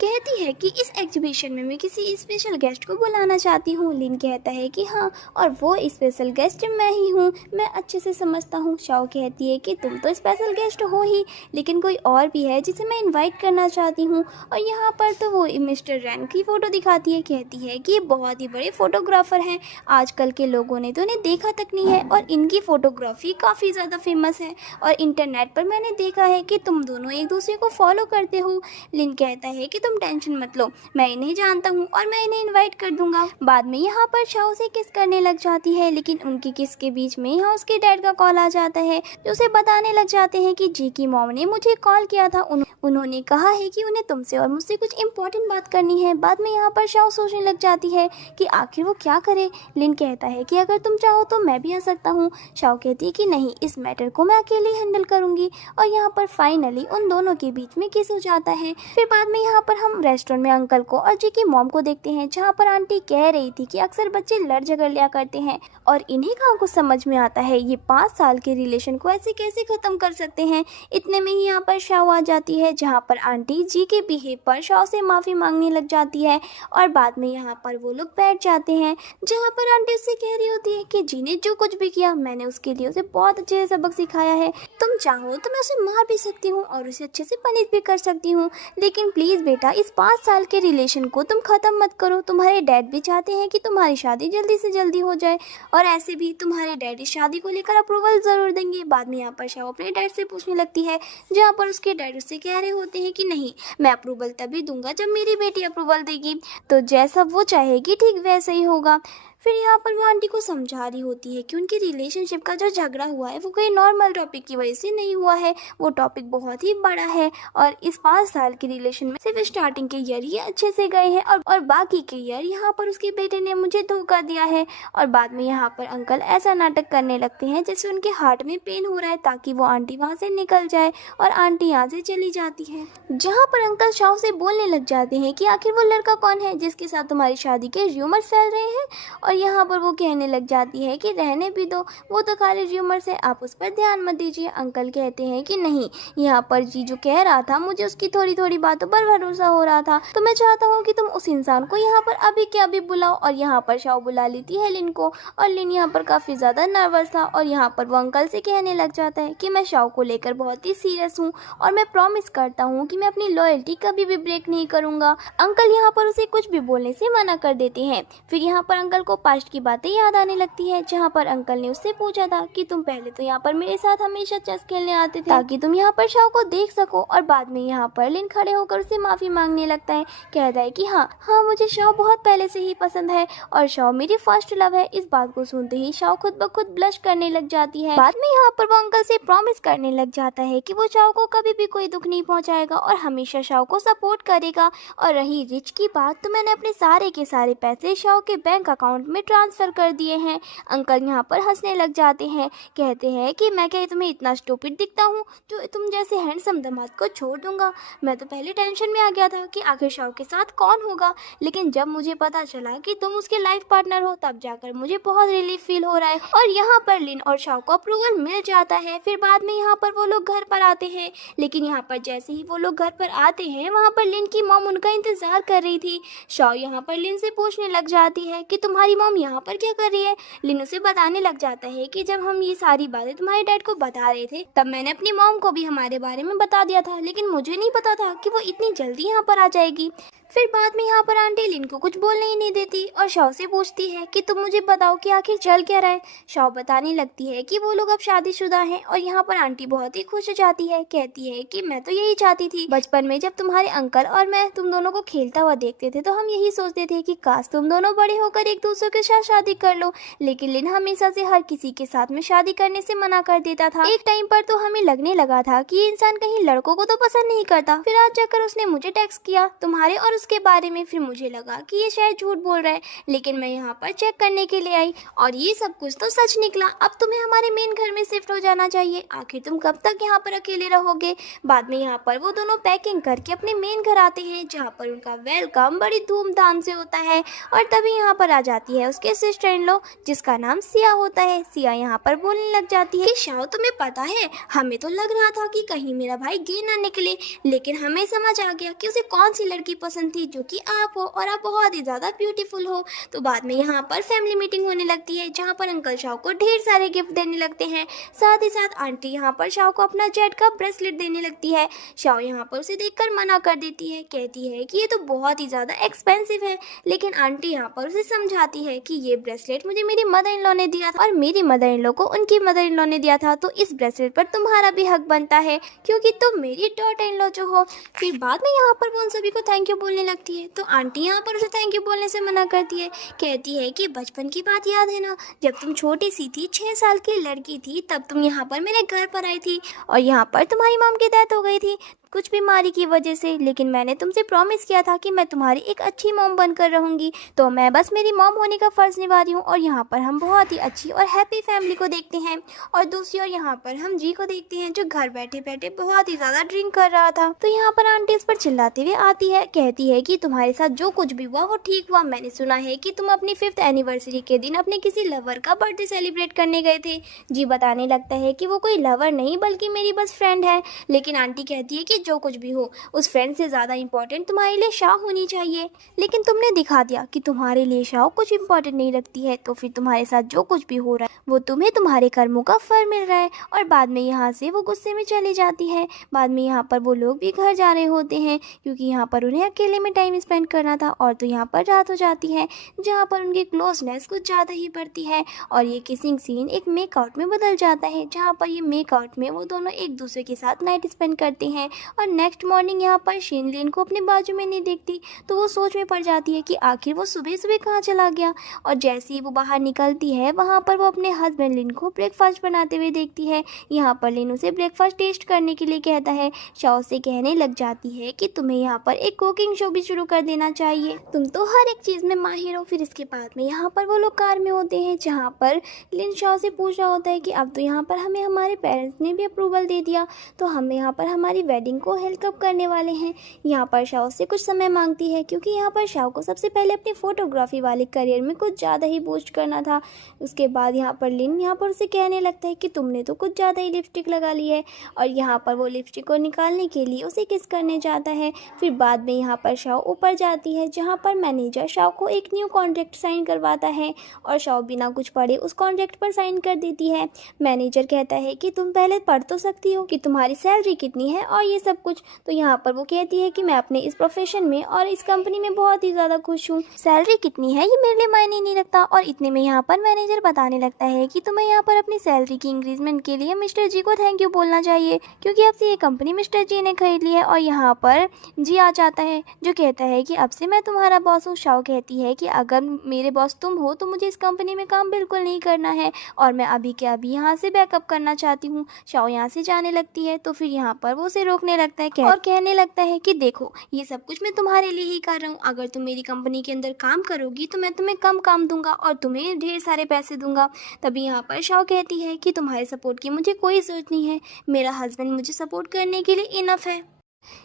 कहती है कि इस एग्जीबिशन में मैं किसी स्पेशल गेस्ट को बुलाना चाहती हूँ। लिन कहता है कि हाँ, और वो स्पेशल गेस्ट मैं ही हूँ, मैं अच्छे से समझता हूँ। शाओ कहती है कि तुम तो स्पेशल गेस्ट हो ही, लेकिन कोई और भी है जिसे मैं इनवाइट करना चाहती हूँ। और यहाँ पर तो वो मिस्टर रैन की फ़ोटो दिखाती है, कहती है कि ये बहुत ही बड़े फोटोग्राफर हैं, आजकल के लोगों ने तो इन्हें देखा तक नहीं है, और इनकी फ़ोटोग्राफी काफ़ी ज़्यादा फेमस है, और इंटरनेट पर मैंने देखा है कि तुम दोनों एक दूसरे को फॉलो करते हो। लिन कहता है कि तुम टेंशन मत लो, मैं इन्हें जानता हूँ और मैं इन्हें इनवाइट कर दूंगा। बाद में यहाँ पर शाओ से किस करने लग जाती है, लेकिन उनकी किस के बीच में यहाँ उसके डैड का कॉल आ जाता है, जो उसे बताने लग जाते हैं कि जी की मॉम ने मुझे कॉल किया था, उन्होंने कहा है कि उन्हें तुमसे और मुझसे कुछ इंपॉर्टेंट बात करनी है। बाद में यहाँ पर शाओ सोचने लग जाती है कि आखिर वो क्या करे। लिन कहता है कि अगर तुम चाहो तो मैं भी आ सकता हूँ। शाओ कहती है कि नहीं, इस मैटर को मैं अकेले हैंडल करूंगी। और यहाँ पर फाइनली उन दोनों के बीच में किस हो जाता है। फिर बाद में यहाँ पर हम रेस्टोरेंट में अंकल को और जी की मॉम को देखते हैं, जहाँ पर आंटी कह रही थी कि अक्सर बच्चे लड़ झगड़ लिया करते हैं, और इन्हीं कहाँ कुछ समझ में आता है ये 5 साल के रिलेशन को ऐसे कैसे खत्म कर सकते हैं। इतने में ही यहाँ पर शाओ आ जाती है, जहाँ पर आंटी जी के बिहेव पर शाओ से माफ़ी मांगने लग जाती है, और बाद में यहाँ पर वो लोग बैठ जाते हैं, जहाँ पर आंटी उससे कह रही होती है कि जी ने जो कुछ भी किया मैंने उसके लिए उसे बहुत अच्छे से सबक सिखाया है, तुम चाहो तो मैं उसे मार भी सकती हूँ और उसे अच्छे से पनिश भी कर सकती हूँ, लेकिन प्लीज़ बेटा इस 5 साल के रिलेशन को तुम ख़त्म मत करो। तुम्हारे डैड भी चाहते हैं कि तुम्हारी शादी जल्दी से जल्दी हो जाए, और ऐसे भी तुम्हारे डैड इस शादी को लेकर अप्रूवल ज़रूर देंगे। बाद में यहाँ पर शाओ अपने डैड से पूछने लगती है, जहाँ पर उसके डैड उससे कह रहे होते हैं कि नहीं, मैं अप्रूवल तभी दूंगा जब मेरी बेटी अप्रूवल देगी, तो जैसा वो चाहेगी ठीक वैसा ही होगा। फिर यहाँ पर वो आंटी को समझा रही होती है कि उनकी रिलेशनशिप का जो झगड़ा हुआ है वो कोई नॉर्मल टॉपिक की वजह से नहीं हुआ है, वो टॉपिक बहुत ही बड़ा है, और इस 5 साल के रिलेशन में सिर्फ स्टार्टिंग के ईयर ही अच्छे से गए हैं, और बाकी के ईयर यहाँ पर उसके बेटे ने मुझे धोखा दिया है। और बाद में यहाँ पर अंकल ऐसा नाटक करने लगते हैं जैसे उनके हार्ट में पेन हो रहा है, ताकि वो आंटी वहाँ से निकल जाए, और आंटी यहाँ से चली जाती है। जहाँ पर अंकल शाओ से बोलने लग जाते हैं कि आखिर वो लड़का कौन है जिसके साथ तुम्हारी शादी के र्यूमर फैल रहे हैं, और यहाँ पर वो कहने लग जाती है कि रहने भी दो, वो तो खाली र्यूमर्स है, आप उस पर ध्यान मत दीजिए। अंकल कहते हैं कि नहीं, यहाँ पर जी जो कह रहा था मुझे उसकी थोड़ी थोड़ी बातों पर भरोसा हो रहा था, तो मैं चाहता हूँ कि तुम उस इंसान को यहाँ पर अभी के अभी बुलाओ। और यहाँ पर शाओ बुला लेती है लिन को, और लिन यहाँ पर काफ़ी ज़्यादा नर्वस था, और यहाँ पर वो अंकल से कहने लग जाता है कि मैं शाओ को लेकर बहुत ही सीरियस हूँ, और मैं प्रॉमिस करता हूँ कि मैं अपनी लॉयल्टी कभी भी ब्रेक नहीं करूँगा। अंकल यहाँ पर उसे कुछ भी बोलने से मना कर देते हैं। फिर यहाँ पर अंकल को पास्ट की बातें याद आने लगती है, जहाँ पर अंकल ने उससे पूछा था कि तुम पहले तो यहाँ पर मेरे साथ हमेशा चेस खेलने आते थे ताकि तुम यहाँ पर शाओ को देख सको। और बाद में यहाँ पर लिन खड़े होकर उससे माफी मांगने लगता है, कहता है कि हाँ मुझे शाओ बहुत पहले से ही पसंद है, और शाओ मेरी फर्स्ट लव है। इस बात को सुनते ही शाओ खुद ब खुद ब्लश करने लग जाती है। बाद में यहाँ पर वो अंकल से प्रॉमिस करने लग जाता है कि वो शाओ को कभी भी कोई दुख नहीं पहुँचाएगा, और हमेशा शाओ को सपोर्ट करेगा। और रही रिच की बात, तो मैंने अपने सारे के सारे पैसे शाओ के बैंक अकाउंट में ट्रांसफर कर दिए हैं। अंकल यहाँ पर हंसने लग जाते हैं, कहते हैं कि मैं क्या तुम्हें इतना स्टूपिड दिखता हूँ जो तुम जैसे हैंडसम दामाद को छोड़ दूंगा। मैं तो पहले टेंशन में आ गया था कि आखिर शाओ के साथ कौन होगा, लेकिन जब मुझे पता चला कि तुम उसके लाइफ पार्टनर हो, तब जाकर मुझे बहुत रिलीफ फील हो रहा है। और यहाँ पर लिन और शाओ को अप्रूवल मिल जाता है। फिर बाद में यहाँ पर वो लोग घर पर आते हैं, लेकिन यहाँ पर जैसे ही वो लोग घर पर आते हैं, वहाँ पर लिन की मॉम उनका इंतजार कर रही थी। शाओ यहाँ पर लिन से पूछने लग जाती है कि तुम्हारी मॉम यहाँ पर क्या कर रही है। लिन उसे बताने लग जाता है कि जब हम ये सारी बातें तुम्हारे डैड को बता रहे थे, तब मैंने अपनी मॉम को भी हमारे बारे में बता दिया था, लेकिन मुझे नहीं पता था कि वो इतनी जल्दी यहाँ पर आ जाएगी। फिर बाद में यहाँ पर आंटी लिन को कुछ बोलने ही नहीं देती और शाओ से पूछती है कि तुम मुझे बताओ कि आखिर चल क्या रहा है। शाओ बताने लगती है कि वो लोग अब शादीशुदा हैं और यहाँ पर आंटी बहुत ही खुश हो जाती है, कहती है कि मैं तो यही चाहती थी। बचपन में जब तुम्हारे अंकल और मैं तुम दोनों को खेलता हुआ देखते थे तो हम यही सोचते थे कि काश तुम दोनों बड़े होकर एक दूसरे के साथ शादी कर लो, लेकिन लिन हमेशा से हर किसी के साथ में शादी करने से मना कर देता था। एक टाइम पर तो हमें लगने लगा था कि ये इंसान कहीं लड़कों को तो पसंद नहीं करता। फिर आज जाकर उसने मुझे टेक्स्ट किया तुम्हारे और उसके बारे में। फिर मुझे लगा कि ये शायद झूठ बोल रहा है, लेकिन मैं यहाँ पर चेक करने के लिए आई और ये सब कुछ तो सच निकला। अब तुम्हें हमारे मेन घर में शिफ्ट हो जाना चाहिए, आखिर तुम कब तक यहाँ पर अकेले रहोगे। बाद में यहाँ पर वो दोनों पैकिंग करके अपने मेन घर आते हैं, जहाँ पर उनका वेलकम बड़ी धूमधाम से होता है। और तभी यहाँ पर आ जाती है उसके सिस्टर इन लॉ, जिसका नाम सिया होता है। सिया यहाँ पर बोलने लग जाती है कि शाओ तुम्हें पता है, हमें तो लग रहा था कि कहीं मेरा भाई गे ना निकले, लेकिन हमें समझ आ गया कि उसे कौन सी लड़की पसंद थी, जो कि आप हो और आप बहुत ही ज़्यादा ब्यूटीफुल हो। तो बाद में यहाँ पर फैमिली मीटिंग होने लगती है, जहाँ पर अंकल शाओ को ढेर सारे गिफ्ट देने लगते हैं। साथ ही साथ आंटी यहाँ पर शाओ को अपना जेड का ब्रेसलेट देने लगती है। शाओ यहाँ पर उसे देखकर मना कर देती है, कहती है कि ये तो बहुत ही ज़्यादा एक्सपेंसिव है, लेकिन आंटी यहाँ पर उसे समझाती है कि ये ब्रेसलेट मुझे मेरी मदर इन लॉ ने दिया था और मेरी मदर इन लॉ को उनकी मदर इन लॉ ने दिया था, तो इस ब्रेसलेट पर तुम्हारा भी हक बनता है क्योंकि तुम मेरी डॉटर इन लॉ जो हो। फिर बाद में यहाँ पर वो उन सभी को थैंक यू बोलने लगती है, तो आंटी यहाँ पर उसे थैंक यू बोलने से मना करती है, कहती है कि बचपन की बात याद है ना, जब तुम छोटी सी थी, 6 साल की लड़की थी, तब तुम यहाँ पर मेरे घर पर आई थी और यहाँ पर तुम्हारी मॉम की डेथ हो गई थी कुछ बीमारी की वजह से, लेकिन मैंने तुमसे प्रॉमिस किया था कि मैं तुम्हारी एक अच्छी मॉम बनकर रहूंगी, तो मैं बस मेरी मॉम होने का फ़र्ज़ निभा रही हूँ। और यहाँ पर हम बहुत ही अच्छी और हैप्पी फैमिली को देखते हैं और दूसरी ओर यहाँ पर हम जी को देखते हैं, जो घर बैठे बैठे बहुत ही ज़्यादा ड्रिंक कर रहा था। तो यहाँ पर आंटी इस पर चिल्लाते हुए आती है, कहती है कि तुम्हारे साथ जो कुछ भी हुआ वो ठीक हुआ। मैंने सुना है कि तुम अपनी 5th एनिवर्सरी के दिन अपने किसी लवर का बर्थडे सेलिब्रेट करने गए थे। जी बताने लगता है कि वो कोई लवर नहीं बल्कि मेरी बस फ्रेंड है, लेकिन आंटी कहती है कि जो कुछ भी हो, उस फ्रेंड से ज़्यादा इंपॉर्टेंट तुम्हारे लिए शाओ होनी चाहिए, लेकिन तुमने दिखा दिया कि तुम्हारे लिए शाओ कुछ इंपॉर्टेंट नहीं रखती है, तो फिर तुम्हारे साथ जो कुछ भी हो रहा है वो तुम्हें तुम्हारे कर्मों का फल मिल रहा है। और बाद में यहाँ से वो गुस्से में चली जाती है। बाद में यहाँ पर वो लोग भी घर जा रहे होते हैं, क्योंकि यहाँ पर उन्हें अकेले में टाइम स्पेंड करना था। और तो यहाँ पर रात हो जाती है, जहाँ पर उनकी क्लोजनेस कुछ ज़्यादा ही बढ़ती है और ये किसिंग सीन एक मेकआउट में बदल जाता है, जहाँ पर ये मेकआउट में वो दोनों एक दूसरे के साथ नाइट स्पेंड करते हैं। और नेक्स्ट मॉर्निंग यहाँ पर शीन लिन को अपने बाजू में नहीं देखती, तो वो सोच में पड़ जाती है कि आखिर वो सुबह सुबह कहाँ चला गया। और जैसे ही वो बाहर निकलती है, वहाँ पर वो अपने हस्बैंड लिन को ब्रेकफास्ट बनाते हुए देखती है। यहाँ पर लिन उसे ब्रेकफास्ट टेस्ट करने के लिए कहता है। शाओ से कहने लग जाती है कि तुम्हें यहाँ पर एक कुकिंग शो भी शुरू कर देना चाहिए, तुम तो हर एक चीज़ में माहिर हो। फिर इसके बाद में यहाँ पर वो लोग कार में होते हैं, जहाँ पर लिन शाओ से पूछ रहा होता है कि अब तो यहाँ पर हमें हमारे पेरेंट्स ने भी अप्रूवल दे दिया, तो हम यहाँ पर हमारी वेडिंग को हेल्प कब करने वाले हैं। यहाँ पर शाओ से कुछ समय मांगती है, क्योंकि यहाँ पर शाओ को सबसे पहले अपने फोटोग्राफी वाले करियर में कुछ ज़्यादा ही बूस्ट करना था। उसके बाद यहाँ पर लिन यहाँ पर उसे कहने लगता है कि तुमने तो कुछ ज़्यादा ही लिपस्टिक लगा ली है, और यहाँ पर वो लिपस्टिक को निकालने के लिए उसे किस करने जाता है। फिर बाद में यहाँ पर शाओ ऊपर जाती है, जहाँ पर मैनेजर शाओ को एक न्यू कॉन्ट्रैक्ट साइन करवाता है और शाओ बिना कुछ पढ़े उस कॉन्ट्रैक्ट पर साइन कर देती है। मैनेजर कहता है कि तुम पहले पढ़ तो सकती हो कि तुम्हारी सैलरी कितनी है और ये सब कुछ। तो यहाँ पर वो कहती है कि मैं अपने इस प्रोफेशन में और इस कंपनी में बहुत ही ज़्यादा खुश हूँ, सैलरी कितनी है ये मेरे लिए मायने नहीं रखता। और इतने में यहाँ पर मैनेजर बताने लगता है कि तुम्हें यहाँ पर अपनी सैलरी की इंक्रीजमेंट के लिए मिस्टर जी को थैंक यू बोलना चाहिए, क्योंकि अब से ये कंपनी मिस्टर जी ने खरीद ली है। और यहाँ पर जी आ जाता है, जो कहता है कि अब से मैं तुम्हारा बॉस हूँ। शाओ कहती है कि अगर मेरे बॉस तुम हो तो मुझे इस कंपनी में काम बिल्कुल नहीं करना है और मैं अभी के अभी यहाँ से बैकअप करना चाहती हूँ। शाओ यहाँ से जाने लगती है, तो फिर यहाँ पर वो उसे रोकने लगता है और कहने लगता है कि देखो ये सब कुछ मैं तुम्हारे लिए ही कर रहा हूँ, अगर तुम मेरी कंपनी के अंदर काम करोगी तो मैं तुम्हें कम काम दूंगा और तुम्हें ढेर सारे पैसे दूंगा। तभी यहाँ पर शाओ कहती है कि तुम्हारे सपोर्ट की मुझे कोई ज़रूरत नहीं है, मेरा हस्बैंड मुझे सपोर्ट करने के लिए इनफ है।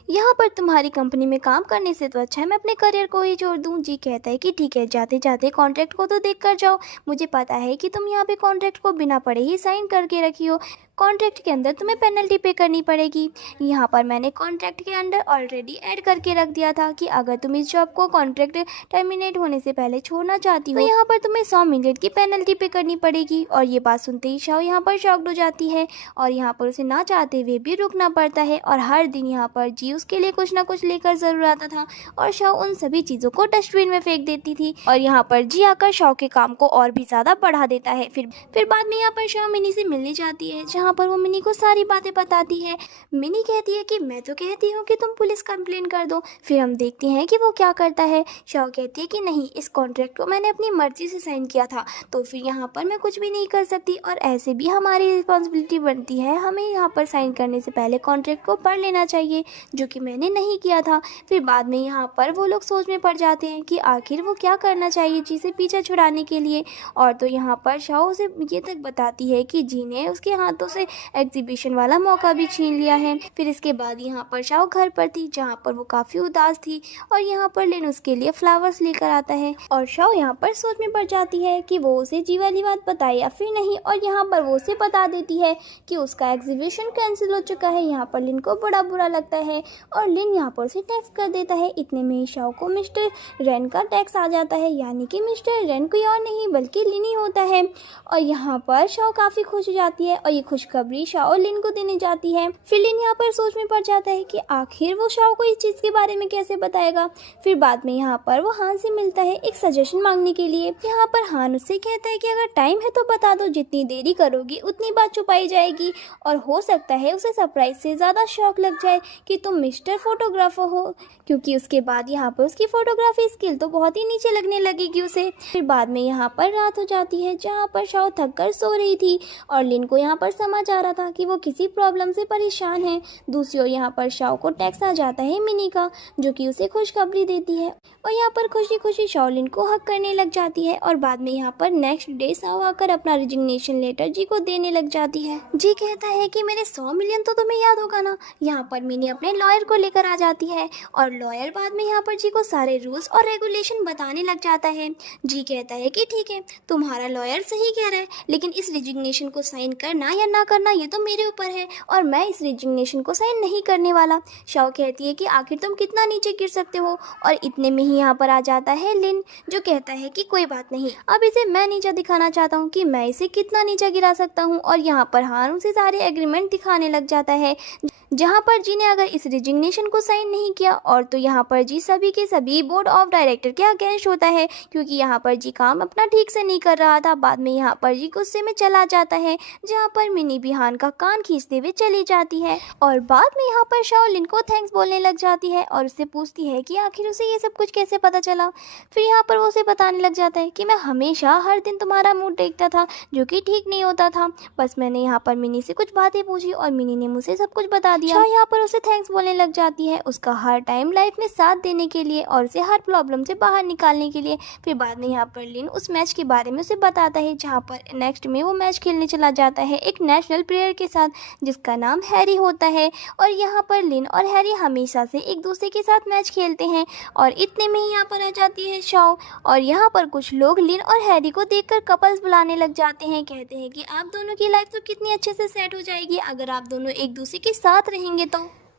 यहाँ पर तुम्हारी कंपनी में काम करने से तो अच्छा है मैं अपने करियर को ही जोड़ दूँ। जी कहता है कि ठीक है, जाते जाते कॉन्ट्रैक्ट को तो देख कर जाओ, मुझे पता है कि तुम यहाँ पे कॉन्ट्रैक्ट को बिना पढ़े ही साइन करके रखी हो, कॉन्ट्रैक्ट के अंदर तुम्हें पेनल्टी पे करनी पड़ेगी। यहाँ पर मैंने कॉन्ट्रैक्ट के अंदर ऑलरेडी ऐड करके रख दिया था कि अगर तुम इस जॉब को कॉन्ट्रैक्ट टर्मिनेट होने से पहले छोड़ना चाहती हो तो यहाँ पर तुम्हें 100 मिनट की पेनल्टी पे करनी पड़ेगी। और ये बात सुनते ही शाओ यहाँ पर शॉक्ड हो जाती है और यहाँ पर उसे ना चाहते हुए भी रुकना पड़ता है और हर दिन यहाँ पर पर जी उसके लिए कुछ ना कुछ लेकर ज़रूर आता था और शाओ उन सभी चीज़ों को डस्टबिन में फेंक देती थी और यहाँ पर जी आकर शाओ के काम को और भी ज़्यादा बढ़ा देता है। फिर बाद में यहाँ पर शाओ मिनी से मिलने जाती है, जहाँ पर वो मिनी को सारी बातें बताती है। मिनी कहती है कि मैं तो कहती हूँ कि तुम पुलिस कंप्लेन कर दो। फिर हम देखते हैं कि वो क्या करता है। शाओ कहती है कि नहीं, इस कॉन्ट्रैक्ट को मैंने अपनी मर्जी से साइन किया था, तो फिर यहाँ पर मैं कुछ भी नहीं कर सकती और ऐसे भी हमारी रिस्पॉन्सिबिलिटी बनती है, हमें यहाँ पर साइन करने से पहले कॉन्ट्रैक्ट को पढ़ लेना चाहिए, जो कि मैंने नहीं किया था। फिर बाद में यहाँ पर वो लोग सोच में पड़ जाते हैं कि आखिर वो क्या करना चाहिए जी से पीछा छुड़ाने के लिए। और तो यहाँ पर शाओ उसे ये तक बताती है कि जी ने उसके हाथों से एग्जीबिशन वाला मौका भी छीन लिया है। फिर इसके बाद यहाँ पर शाओ घर पर थी, जहाँ पर वो काफ़ी उदास थी और यहाँ पर लिन उसके लिए फ्लावर्स लेकर आता है और शाओ यहाँ पर सोच में पड़ जाती है कि वो उसे जी वाली बात बताए या फिर नहीं। और यहाँ पर वो उसे बता देती है कि उसका एग्जीबिशन कैंसिल हो चुका है। यहाँ पर लिन को बड़ा बुरा लगता है और लिन यहाँ पर उसे टेक्स्ट कर देता है। इतने में ही शाओ को मिस्टर रेन का टेक्स्ट आ जाता है, यानी कि मिस्टर रेन कोई और नहीं बल्कि लिन ही होता है। और यहाँ पर शाओ काफ़ी खुश हो जाती है और ये खुशखबरी शाओ लिन को देने जाती है। फिर लिन यहाँ पर सोच में पड़ जाता है कि आखिर वो शाओ को इस चीज़ के बारे में कैसे बताएगा। फिर बाद में यहाँ पर वो हान से मिलता है एक सजेशन मांगने के लिए। यहाँ पर हान उससे कहता है कि अगर टाइम है तो बता दो, जितनी देरी करोगी उतनी बात छुपाई जाएगी और हो सकता है उसे सरप्राइज से ज़्यादा शौक लग जाए कि तुम मिस्टर फोटोग्राफर हो, क्योंकि उसके बाद यहाँ पर उसकी फोटोग्राफी स्किल तो बहुत ही नीचे लगने लगेगी उसे। फिर बाद में यहाँ पर रात हो जाती है, जहाँ पर शाओ थक कर सो रही थी और लिन को यहाँ पर समझ आ रहा था कि वो किसी प्रॉब्लम से परेशान है। दूसरी ओर यहाँ पर शाओ को टेक्स्ट आ जाता है मिनी का, जो कि उसे खुशखबरी देती है और यहाँ पर खुशी खुशी शाओ लिन को हक करने लग जाती है। और बाद में यहाँ पर नेक्स्ट डे शाओ आकर अपना रिजिग्नेशन लेटर जी को देने लग जाती है। जी कहता है कि मेरे 100 मिलियन तो तुम्हें याद होगा ना। यहाँ पर मिनी अपने लॉयर को लेकर आ जाती है और लॉयर बाद में यहाँ पर जी को सारे रूल्स और रेगुलेशन बताने लग जाता है। जी कहता है कि ठीक है, तुम्हारा लॉयर सही कह रहा है, लेकिन इस रिजिग्नेशन को साइन करना या ना करना ये तो मेरे ऊपर है और मैं इस रिजिग्नेशन को साइन नहीं करने वाला। शाओ कहती है कि आखिर तुम कितना नीचे गिर सकते हो और इतने में ही यहाँ पर आ जाता है लिन, जो कहता है कि कोई बात नहीं, अब इसे मैं नीचा दिखाना चाहता हूँ कि मैं इसे कितना नीचा गिरा सकता हूँ। और यहाँ पर हान उसे सारे एग्रीमेंट दिखाने लग जाता है, जहाँ पर जी ने अगर इस रिजिग्नेशन को साइन नहीं किया और तो यहाँ पर जी सभी के सभी बोर्ड ऑफ डायरेक्टर के अगेंस्ट होता है, क्योंकि यहाँ पर जी काम अपना ठीक से नहीं कर रहा था। बाद में यहाँ पर जी गुस्से में चला जाता है, जहाँ पर मिनी भी हान का कान खींचते हुए चली जाती है और बाद में यहाँ पर शाओ लिन को थैंक्स बोलने लग जाती है और उससे पूछती है कि आखिर उसे ये सब कुछ कैसे पता चला। फिर यहाँ पर वो उसे बताने लग जाता है कि मैं हमेशा हर दिन तुम्हारा मुंह देखता था, जो कि ठीक नहीं होता था। बस मैंने यहाँ पर मिनी से कुछ बातें पूछी और मिनी ने मुझे सब कुछ बता दिया। शाओ यहाँ पर उसे थैंक्स बोलने लग जाती है उसका हर टाइम लाइफ में साथ देने के लिए और उसे हर प्रॉब्लम से बाहर निकालने के लिए। फिर बाद में यहाँ पर लिन उस मैच के बारे में उसे बताता है, जहाँ पर नेक्स्ट में वो मैच खेलने चला जाता है एक नेशनल प्लेयर के साथ, जिसका नाम हैरी होता है। और यहाँ पर लिन और हैरी हमेशा से एक दूसरे के साथ मैच खेलते हैं और इतने में ही यहाँ पर आ जाती है शाओ और यहाँ पर कुछ लोग लिन और हैरी को देखकर कपल्स बुलाने लग जाते हैं। कहते हैं कि आप दोनों की लाइफ तो कितनी अच्छे से सेट हो जाएगी अगर आप दोनों एक दूसरे के साथ रहेंगे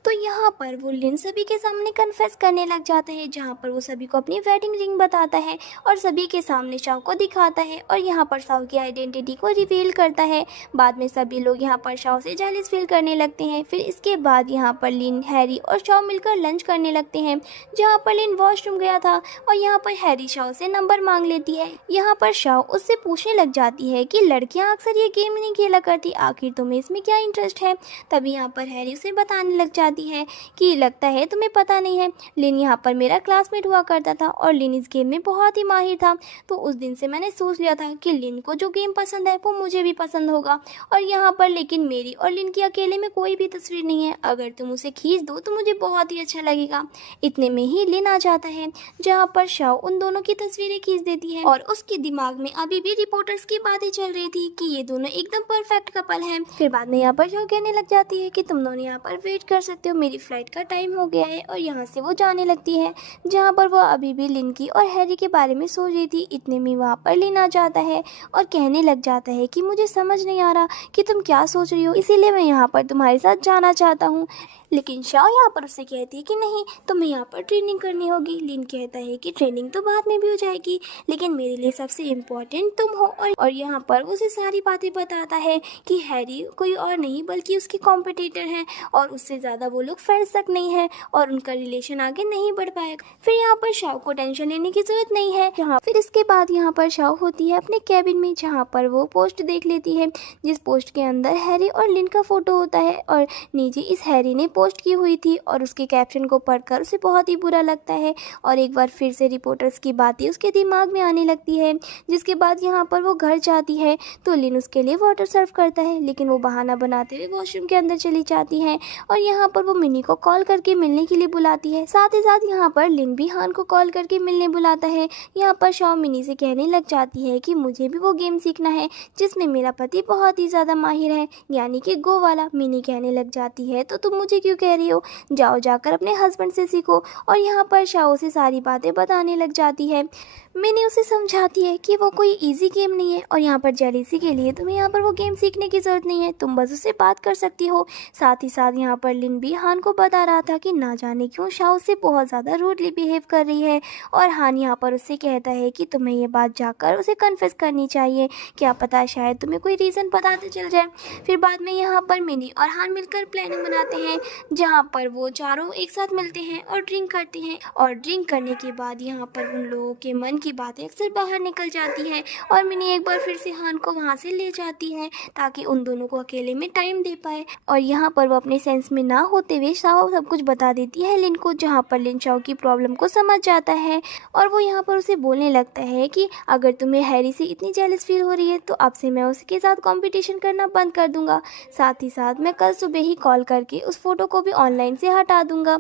तो यहाँ पर वो लिन सभी के सामने कन्फेस करने लग जाता है, जहाँ पर वो सभी को अपनी वेडिंग रिंग बताता है और सभी के सामने शाओ को दिखाता है और यहाँ पर शाओ की आइडेंटिटी को रिवील करता है। बाद में सभी लोग यहाँ पर शाओ से जेलस फील करने लगते हैं। फिर इसके बाद यहाँ पर लिन, हैरी और शाओ मिलकर लंच करने लगते हैं, जहाँ पर लिन वॉशरूम गया था और यहाँ पर हैरी शाओ से नंबर मांग लेती है। यहाँ पर शाओ उससे पूछने लग जाती है कि लड़कियाँ अक्सर ये गेम नहीं खेला करती, आखिर तुम्हें इसमें क्या इंटरेस्ट है। तभी यहाँ पर हैरी उसे बताने लग जाती है कि लगता है तुम्हें पता नहीं है, लिन यहाँ पर मेरा क्लासमेट हुआ करता था और लिन इस गेम में बहुत ही माहिर था। तो उस दिन से मैंने सोच लिया था कि लिन को जो गेम पसंद है वो मुझे भी पसंद होगा। और यहाँ पर लेकिन मेरी और लिन की अकेले में कोई भी तस्वीर नहीं है, अगर तुम उसे खींच दो तो मुझे बहुत ही अच्छा लगेगा। इतने में ही लिन आ जाता है, जहाँ पर शाओ उन दोनों की तस्वीरें खींच देती है और उसके दिमाग में अभी भी रिपोर्टर्स की बातें चल रही थी कि ये दोनों एकदम परफेक्ट कपल हैं। फिर बाद में यहाँ पर शाओ कहने लग जाती है कि तुम दोनों यहाँ पर वेट कर सकते हो, मेरी फ्लाइट का टाइम हो गया है। और यहाँ से वो जाने लगती है, जहाँ पर वो अभी भी लिन की और हैरी के बारे में सोच रही थी। इतने में वहाँ पर लिन आ जाता है और कहने लग जाता है कि मुझे समझ नहीं आ रहा कि तुम क्या सोच रही हो, इसीलिए मैं यहाँ पर तुम्हारे साथ जाना चाहता हूँ। लेकिन शाओ यहाँ पर उससे कहती है कि नहीं, तुम्हें यहाँ पर ट्रेनिंग करनी होगी। लिन कहता है कि ट्रेनिंग तो बाद में भी हो जाएगी, लेकिन मेरे लिए सबसे इम्पोर्टेंट तुम हो। और यहाँ पर उसे सारी बातें बताता है कि हैरी कोई और नहीं बल्कि उसके कॉम्पिटिटर हैं और उससे ज़्यादा वो लोग फ्रेंड्स तक नहीं है और उनका रिलेशन आगे नहीं बढ़ पाएगा। फिर यहाँ पर शाओ को टेंशन लेने की जरूरत नहीं है। फिर इसके बाद यहाँ पर शाओ होती है अपने कैबिन में, जहाँ पर वो पोस्ट देख लेती है जिस पोस्ट के अंदर हैरी और लिन का फोटो होता है और नीचे इस हैरी ने पोस्ट की हुई थी और उसके कैप्शन को पढ़कर उसे बहुत ही बुरा लगता है और एक बार फिर से रिपोर्टर्स की बातें उसके दिमाग में आने लगती है। जिसके बाद यहाँ पर वो घर जाती है तो लिन उसके लिए वाटर सर्व करता है, लेकिन वो बहाना बनाते हुए वॉशरूम के अंदर चली जाती है और यहाँ पर वो मिनी को कॉल करके मिलने के लिए बुलाती है। साथ ही साथ यहाँ पर लिन भी हान को कॉल करके मिलने बुलाता है। यहाँ पर शाओ मिनी से कहने लग जाती है कि मुझे भी वो गेम सीखना है जिसमें मेरा पति बहुत ही ज़्यादा माहिर है, यानी कि गो वाला। मिनी कहने लग जाती है तो तुम मुझे क्यों कह रही हो, जाओ जाकर अपने हस्बैंड से सीखो। और यहाँ पर शाओ से सारी बातें बताने लग जाती है। मिनी उसे समझाती है कि वो कोई इजी गेम नहीं है और यहाँ पर जेलिसी के लिए तुम्हें यहाँ पर वो गेम सीखने की ज़रूरत नहीं है, तुम बस उससे बात कर सकती हो। साथ ही साथ यहाँ पर लिन भी हान को बता रहा था कि ना जाने क्यों शाओ से बहुत ज़्यादा रूडली बिहेव कर रही है और हान यहाँ पर उससे कहता है कि तुम्हें ये बात जाकर उसे कन्फेस करनी चाहिए, क्या पता शायद तुम्हें कोई रीज़न पता चल जाए। फिर बाद में यहाँ पर मिनी और हान मिलकर प्लानिंग बनाते हैं जहाँ पर वो चारों एक साथ मिलते हैं और ड्रिंक करते हैं और ड्रिंक करने के बाद यहाँ पर उन लोगों के मन की बातें अक्सर बाहर निकल जाती है और मिनी एक बार फिर से हान को वहाँ से ले जाती है ताकि उन दोनों को अकेले में टाइम दे पाए। और यहाँ पर वो अपने सेंस में ना होते हुए शाओ सब कुछ बता देती है लिन को, जहाँ पर लिन शाओ की प्रॉब्लम को समझ जाता है और वो यहाँ पर उसे बोलने लगता है कि अगर तुम्हें हैरी से इतनी जेलस फील हो रही है तो अब से मैं उसके साथ कंपटीशन करना बंद कर दूंगा। साथ ही साथ मैं कल सुबह ही कॉल करके उस फोटो को भी ऑनलाइन से हटा दूंगा।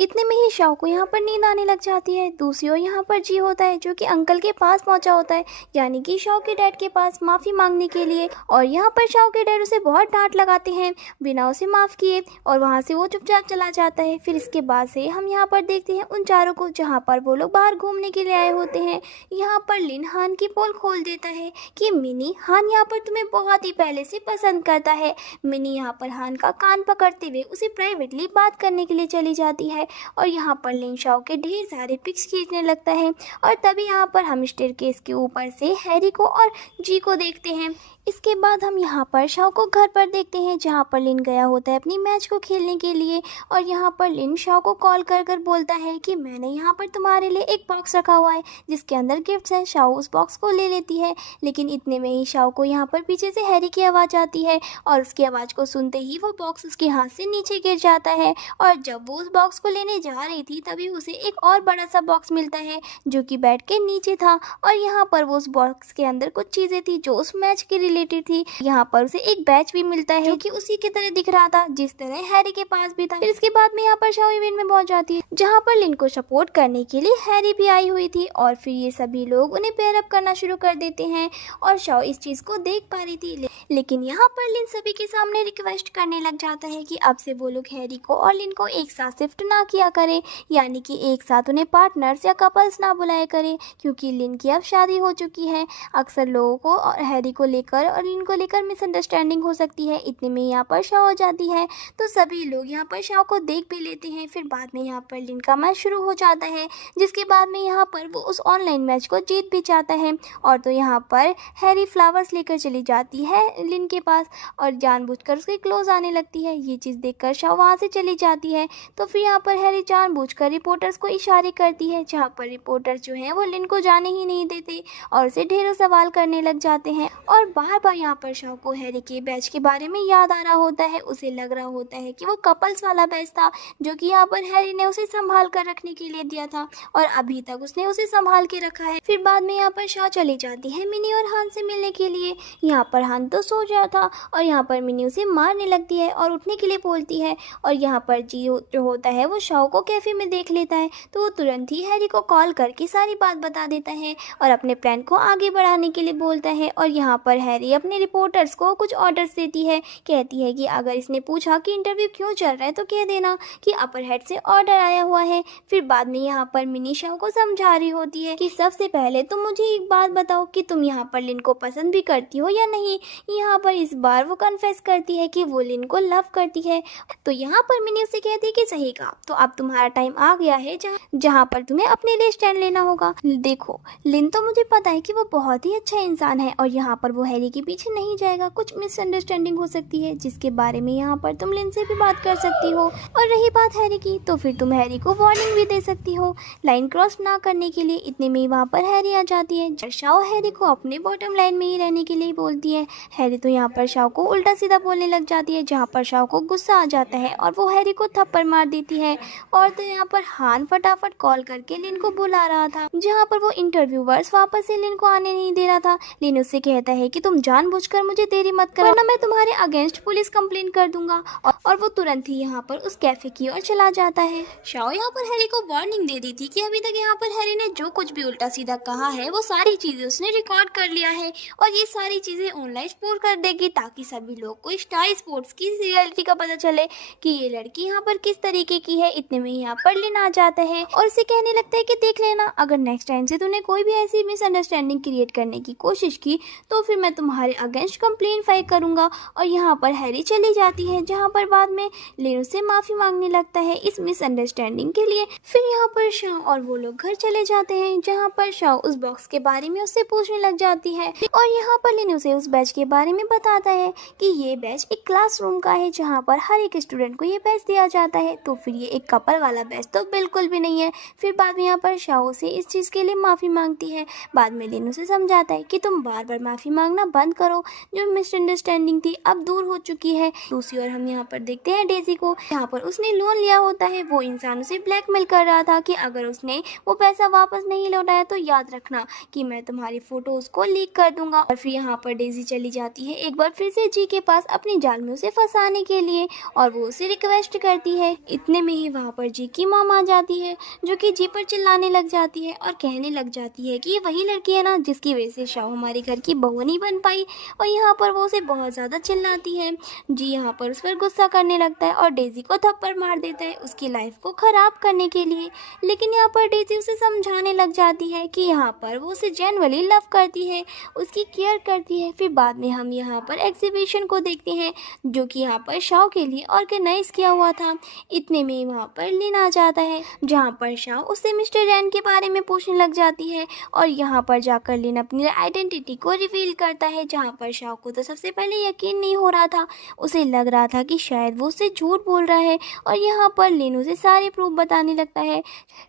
इतने में ही शाओ को यहाँ पर नींद आने लग जाती है। दूसरी ओर यहाँ पर जी होता है जो कि अंकल के पास पहुंचा होता है, यानी कि शाओ के डैड के पास माफ़ी मांगने के लिए। और यहाँ पर शाओ के डैड उसे बहुत डांट लगाते हैं बिना उसे माफ़ किए और वहाँ से वो चुपचाप चला जाता है। फिर इसके बाद से हम यहाँ पर देखते हैं उन चारों को, जहाँ पर वो लोग बाहर घूमने के लिए आए होते हैं। यहाँ पर लिन हान की पोल खोल देता है कि मिनी, हान यहाँ पर तुम्हें बहुत ही पहले से पसंद करता है। मिनी यहाँ पर हान का कान पकड़ते हुए उसे प्राइवेटली बात करने के लिए चली जाती है और यहाँ पर लिन शाओ के ढेर सारे पिक्स खींचने लगता है और तभी यहाँ पर हम स्टेयरकेस के ऊपर से हैरी को और जी को देखते हैं। इसके बाद हम यहाँ पर शाओ को घर पर देखते हैं, जहाँ पर लिन गया होता है अपनी मैच को खेलने के लिए और यहाँ पर लिन शाओ को कॉल कर कर बोलता है कि मैंने यहाँ पर तुम्हारे लिए एक बॉक्स रखा हुआ है जिसके अंदर गिफ्ट्स हैं। शाओ उस बॉक्स को ले लेती है, लेकिन इतने में ही शाओ को यहाँ पर पीछे से हैरी की आवाज़ आती है और उसकी आवाज़ को सुनते ही वो बॉक्स उसके हाथ से नीचे गिर जाता है और जब वो उस बॉक्स को लेने जा रही थी तभी उसे एक और बड़ा सा बॉक्स मिलता है जो कि बेड के नीचे था और यहाँ पर वो उस बॉक्स के अंदर कुछ चीज़ें थी जो उस मैच के रिलेटेड थी। यहाँ पर उसे एक बैच भी मिलता है जो कि उसी की तरह दिख रहा था जिस तरह हैरी के पास भी था। फिर इसके बाद में यहाँ पर शाओ इवेंट में पहुंच जाती है, जहाँ पर लिन को सपोर्ट करने के लिए हैरी भी आई हुई थी और फिर ये सभी लोग उन्हें पेयर अप करना शुरू कर देते हैं और शाओ इस चीज को देख पा रही थी। लेकिन यहाँ पर लिन सभी के सामने रिक्वेस्ट करने लग जाता है कि अब से वो लोग हैरी को और लिन को एक साथ शिफ्ट ना किया करे, यानी कि एक साथ उन्हें पार्टनर्स या कपल्स ना बुलाया करे, क्योंकि लिन की अब शादी हो चुकी है। अक्सर लोगों को और हैरी को लेकर और लिन को लेकर मिसअंडरस्टैंडिंग हो सकती है। इतने में यहाँ पर शाओ हो जाती है तो सभी लोग यहाँ पर शाओ को देख भी लेते हैं। फिर बाद में यहाँ पर लिन का मैच शुरू हो जाता है, जिसके बाद में यहाँ पर वो उस ऑनलाइन मैच को जीत भी जाता है और तो यहाँ पर हैरी फ्लावर्स लेकर चली जाती है लिन के पास और जानबूझकर उसके क्लोज आने लगती है। ये चीज़ देखकर शाओ वहाँ से चली जाती है। तो फिर यहाँ पर हैरी जानबूझकर रिपोर्टर्स को इशारे करती है, जहाँ पर रिपोर्टर्स जो हैं वो लिन को जाने ही नहीं देते और उसे ढेरों सवाल करने लग जाते हैं और बार बार यहाँ पर शाओ को हैरी के बैच के बारे में याद आ रहा होता है। उसे लग रहा होता है कि वो कपल्स वाला बैच था जो कि यहाँ पर हैरी ने उसे संभाल कर रखने के लिए दिया था और अभी तक उसने उसे संभाल के रखा है। फिर बाद में यहाँ पर शाओ चली जाती है मिनी और हान से मिलने के लिए। यहाँ पर हान तो सो गया था और यहाँ पर मिनी उसे मारने लगती है और उठने के लिए बोलती है और यहाँ पर जी जो होता है वो शाओ को कैफे में देख लेता है तो वो तुरंत ही हैरी को कॉल करके सारी बात बता देता है और अपने प्लान को आगे बढ़ाने के लिए बोलता है। और यहाँ पर हैरी अपने रिपोर्टर्स को कुछ ऑर्डर्स देती है, कहती है कि अगर इसने पूछा कि इंटरव्यू क्यों चल रहा है तो कह देना कि अपर हेड से ऑर्डर आया हुआ है। फिर बाद में यहाँ पर मिनी शाओ को समझा रही होती है कि सबसे पहले तुम मुझे एक बात बताओ कि तुम यहाँ पर लिन को पसंद भी करती हो या नहीं। यहाँ पर इस बार वो कन्फेस करती है कि वो लिन को लव करती है। तो यहाँ पर मिनी उसे कहती है कि सही कहा, तो अब तुम्हारा टाइम आ गया है जहाँ पर तुम्हें अपने लिए स्टैंड लेना होगा। देखो, लिन तो मुझे पता है कि वो बहुत ही अच्छा इंसान है और यहाँ पर वो हैरी के पीछे नहीं जाएगा। कुछ मिसअंडरस्टैंडिंग हो सकती है जिसके बारे में यहाँ पर तुम लिन से भी बात कर सकती हो। और रही बात हैरी की, तो फिर तुम हैरी को वार्निंग भी दे सकती हो लाइन क्रॉस ना करने के लिए। इतने में ही वहाँ पर हैरी आ जाती है। शाओ हैरी को अपने बॉटम लाइन में ही रहने के लिए बोलती है। हैरी तो यहाँ पर शाओ को उल्टा सीधा बोलने लग जाती है, जहाँ पर शाओ को गुस्सा आ जाता है और वो हैरी को थप्पड़ मार देती है। और तो यहाँ पर हान फटाफट कॉल करके लिन को बुला रहा था, जहाँ पर वो इंटरव्यूवर्स वापस से लिन को आने नहीं दे रहा था। लिन उससे कहता है कि तुम जानबूझकर मुझे देरी मत करो, वरना मैं तुम्हारे अगेंस्ट पुलिस कंप्लेन कर दूंगा। और वो तुरंत ही यहाँ पर उस कैफे की ओर चला जाता है। शाओ यहाँ पर हैरी को वार्निंग दे दी थी कि अभी तक यहाँ पर हैरी ने जो कुछ भी उल्टा सीधा कहा है वो सारी चीजें उसने रिकॉर्ड कर लिया है और ये सारी चीजें ऑनलाइन पोस्ट कर देगी, ताकि सभी लोग को स्टार स्पोर्ट्स की रियलिटी का पता चले कि ये लड़की यहाँ पर किस तरीके की है। इतने में यहाँ पर लिन आ जाता है और उसे कहने लगता है कि देख लेना, अगर नेक्स्ट टाइम से तूने कोई भी ऐसी मिसअंडरस्टैंडिंग क्रिएट करने की कोशिश की तो फिर मैं तुम्हारे अगेंस्ट कंप्लेन फाइल करूंगा। और यहाँ पर हैरी चली जाती है, जहाँ पर बाद में लिन उससे माफी मांगने लगता है इस मिसअंडरस्टैंडिंग के लिए। फिर यहाँ पर शाओ और वो लोग घर चले जाते हैं, जहाँ पर शाओ उस बॉक्स के बारे में उससे पूछने लग जाती है और यहाँ पर लिन उसे उस बैच के बारे में बताता है कि ये बैच एक क्लासरूम का है, जहाँ पर हर एक स्टूडेंट को ये बैच दिया जाता है। तो फिर ये एक कपल वाला बैच तो बिल्कुल भी नहीं है। फिर बाद में यहाँ पर शाओ से इस चीज़ के लिए माफ़ी मांगती है। बाद में लिन उसे समझाता है कि तुम बार बार माफ़ी मांगना बंद करो, जो मिसअंडरस्टैंडिंग थी अब दूर हो चुकी है। दूसरी ओर हम यहाँ पर देखते हैं डेजी को, यहाँ पर उसने लोन लिया होता है। वो इंसान उसे ब्लैकमेल कर रहा था कि अगर उसने वो पैसा वापस नहीं लौटाया तो याद रखना कि मैं तुम्हारी फोटोज को लीक कर दूंगा। और फिर यहाँ पर डेजी चली जाती है एक बार फिर से जी के पास अपनी जाल में उसे फंसाने के लिए और वो उसे रिक्वेस्ट करती है। इतने में ही वहाँ पर जी की मॉम आ जाती है, जो कि जी पर चिल्लाने लग जाती है और कहने लग जाती है कि ये वही लड़की है ना जिसकी वजह से शाओ हमारे घर की बहू नहीं बन पाई। और यहाँ पर वो उसे बहुत ज़्यादा चिल्लाती है। जी यहाँ पर उस पर गुस्सा करने लगता है और डेजी को थप्पड़ मार देता है उसकी लाइफ को ख़राब करने के लिए। लेकिन यहाँ पर डेजी उसे समझाने लग जाती है कि यहाँ पर वो उसे जेन्युइनली लव करती है, उसकी केयर करती है। फिर बाद में हम यहाँ पर एग्जीबिशन को देखते हैं, जो कि यहाँ पर शाओ के लिए ऑर्गेनाइज किया हुआ था। इतने में वहाँ पर लिन आ जाता है, जहाँ पर शाओ उससे मिस्टर रैन के बारे में पूछने लग जाती है और यहाँ पर जाकर लिन अपनी आइडेंटिटी को रिवील करता है, जहाँ पर शाओ को तो सबसे पहले यकीन नहीं हो रहा था। उसे लग रहा था कि शायद वो उससे झूठ बोल रहा है और यहाँ पर लिन उसे सारे प्रूफ बताने लगता है।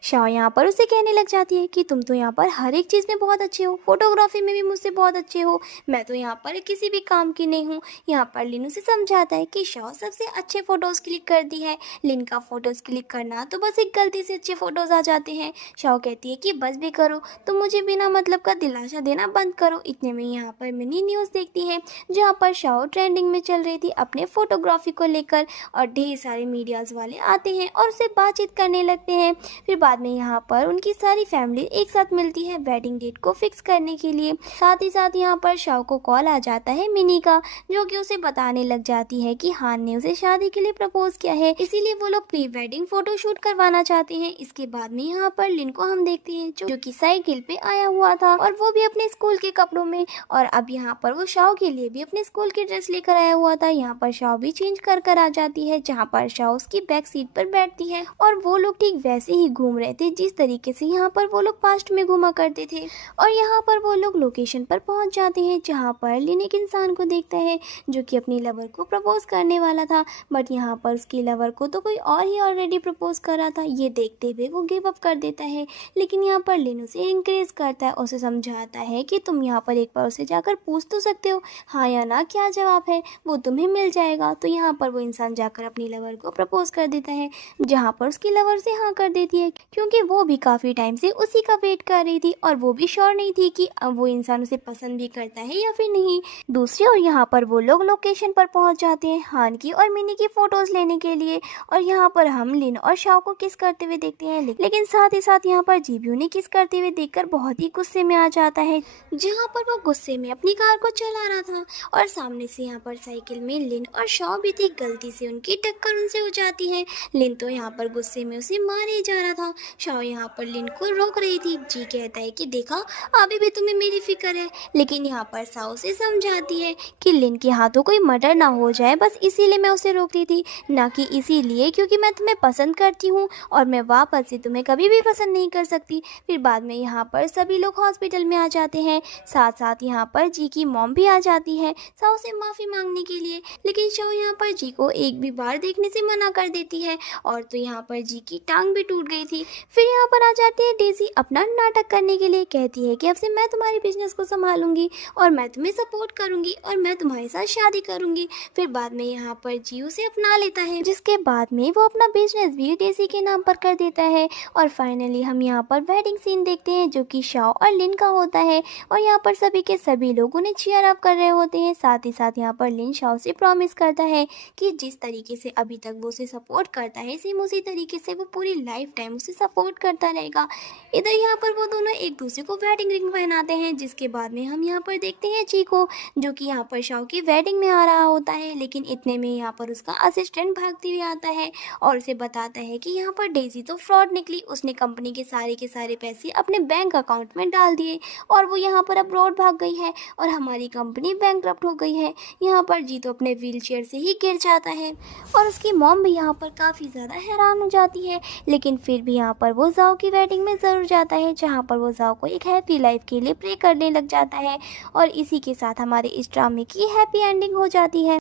शाओ यहाँ पर उसे कहने लग जाती है कि तुम तो यहाँ पर हर एक चीज़ में बहुत अच्छे हो, फोटोग्राफी में भी मुझसे बहुत अच्छे हो, मैं तो यहाँ पर किसी भी काम की नहीं हूँ। यहाँ पर लिन उसे समझाता है कि शाओ सबसे अच्छे फ़ोटोज़ क्लिक करती है, लिन का फ़ोटोज़ क्लिक करना तो बस एक गलती से अच्छे फ़ोटोज़ आ जाते हैं। शाओ कहती है कि बस भी करो, तो मुझे बिना मतलब का दिलासा देना बंद करो। इतने में यहाँ पर मिनी न्यूज़ देखती है, जहाँ पर शाओ ट्रेंडिंग में चल रही थी अपने फोटोग्राफी को लेकर और ढेर सारे मीडियाज़ वाले आते हैं और उससे बातचीत करने लगते हैं। फिर बाद में यहाँ पर उनकी सारी फैमिली एक साथ मिलती है वेडिंग डेट को फिक्स करने के लिए। साथ ही साथ यहाँ पर शाओ को कॉल आ जाता है मिनी का, जो कि उसे बताने लग जाती है कि हान ने उसे शादी के लिए प्रपोज किया है, इसीलिए वो लोग प्री वेडिंग फोटो शूट करवाना चाहते हैं। इसके बाद में यहाँ पर लिन को हम देखते हैं, जो कि साइकिल पे आया हुआ था और वो भी अपने स्कूल के कपड़ों में। और अब यहाँ पर वो शाओ के लिए भी अपने स्कूल की ड्रेस लेकर आया हुआ था। यहाँ पर शाओ भी चेंज कर आ जाती है, जहाँ पर शाओ उसकी बैक सीट पर बैठती है और वो लोग ठीक वैसे ही घूम रहे थे जिस तरीके से यहाँ पर वो लोग पास्ट में घूमा करते थे। और यहाँ पर वो लोग लोकेशन पर पहुंच जाते हैं, जहाँ पर लिन एक इंसान को देखता है जो कि अपनी लवर को प्रपोज करने वाला था, बट यहाँ पर उसकी लवर को तो कोई और ही ऑलरेडी प्रपोज कर रहा था। ये देखते हुए वो गिव अप कर देता है। लेकिन यहाँ पर लिन उसे इंकरेज करता है, उसे समझाता है कि तुम यहाँ पर एक बार उसे जाकर पूछ तो सकते हो, हाँ या ना क्या जवाब है, वो तुम्हें मिल जाएगा। तो यहाँ पर वो इंसान जाकर अपनी लवर को प्रपोज कर देता है, जहाँ पर उसकी लवर से हाँ कर देती है, क्योंकि वो भी काफ़ी टाइम से उसी का वेट कर रही थी और वो भी श्योर नहीं थी कि अब वो इंसान उसे पसंद भी करता है या फिर नहीं। दूसरी ओर यहाँ पर वो लोग लोकेशन पर पहुंच जाते हैं हान की और मिनी की फोटोज लेने के लिए और यहाँ पर हम लिन और शाओ को किस करते हुए देखते हैं। लेकिन साथ ही साथ यहाँ पर जीबी उन्हें किस करते हुए देखकर बहुत ही गुस्से में आ जाता है, जहाँ पर वो गुस्से में अपनी कार को चला रहा था और सामने से यहाँ पर साइकिल में लिन और शाओ भी थी। गलती से उनकी टक्कर उनसे हो जाती है। लिन तो यहाँ पर गुस्से में उसे मारे जा रहा था, शाओ यहाँ पर लिन को रोक रही थी। जी कहता है कि देखा अभी भी तुम्हें मेरी फिक्र है, लेकिन यहाँ पर शाओ से समझाती है कि लिन के हाथों कोई मर्डर ना हो जाए, बस इसीलिए मैं उसे रोक रही थी, ना कि इसीलिए क्योंकि मैं तुम्हें पसंद करती हूँ और मैं वापस से तुम्हें कभी भी पसंद नहीं कर सकती। फिर बाद में यहाँ पर सभी लोग हॉस्पिटल में आ जाते हैं। साथ साथ यहाँ पर जी की मॉम भी आ जाती है शाओ से माफ़ी मांगने के लिए, लेकिन शाओ यहाँ पर जी को एक भी बार देखने से मना कर देती है। और तो यहाँ पर जी की टांग भी टूट गई थी। फिर यहाँ पर आ जाती है डेज़ी अपना नाटक करने के लिए, कहती है कि अब से मैं तुम्हारे बिजनेस को संभालूंगी और मैं तुम्हें सपोर्ट करूंगी और मैं तुम्हारे साथ शादी करूंगी। फिर बाद में यहाँ पर जी उसे अपना लेता है, जिसके बाद में वो अपना बिजनेस भी डेज़ी के नाम पर कर देता है। और फाइनली हम यहाँ पर वेडिंग सीन देखते हैं जो कि शाओ और लिन का होता है। और यहाँ पर सभी के सभी लोग उन्हें चीयर अप कर रहे होते हैं। साथ ही साथ यहाँ पर लिन शाओ से प्रॉमिस करता है कि जिस तरीके से अभी तक वो उसे सपोर्ट करता है सेम उसी तरीके से वो पूरी लाइफ टाइम उसे सपोर्ट करता रहेगा। इधर यहाँ पर वो दोनों एक दूसरे को वेडिंग रिंग पहनाते हैं, जिसके बाद में हम यहाँ पर देखते हैं जी को, जो कि यहाँ पर शाओ की वेडिंग में आ रहा होता है। लेकिन इतने में यहाँ पर उसका असिस्टेंट भागते हुए आता है और उसे बताता है कि यहाँ पर डेज़ी तो फ्रॉड निकली, उसने कंपनी के सारे पैसे अपने बैंक अकाउंट में डाल दिए और वो यहाँ पर अब्रॉड भाग गई है और हमारी कंपनी बैंकरप्ट हो गई है। यहाँ पर जी तो अपने व्हीलचेयर से ही गिर जाता है और उसकी मॉम भी यहाँ पर काफ़ी ज़्यादा हैरान हो जाती है। लेकिन फिर भी यहाँ पर वो जाओ की वेडिंग में ज़रूर जाता है, जहाँ पर वो जाओ को एक हैप्पी लाइफ के लिए प्रे करने लग जाता है। और इसी के साथ हमारे इस ड्रामे की हैप्पी एंडिंग हो जाती है।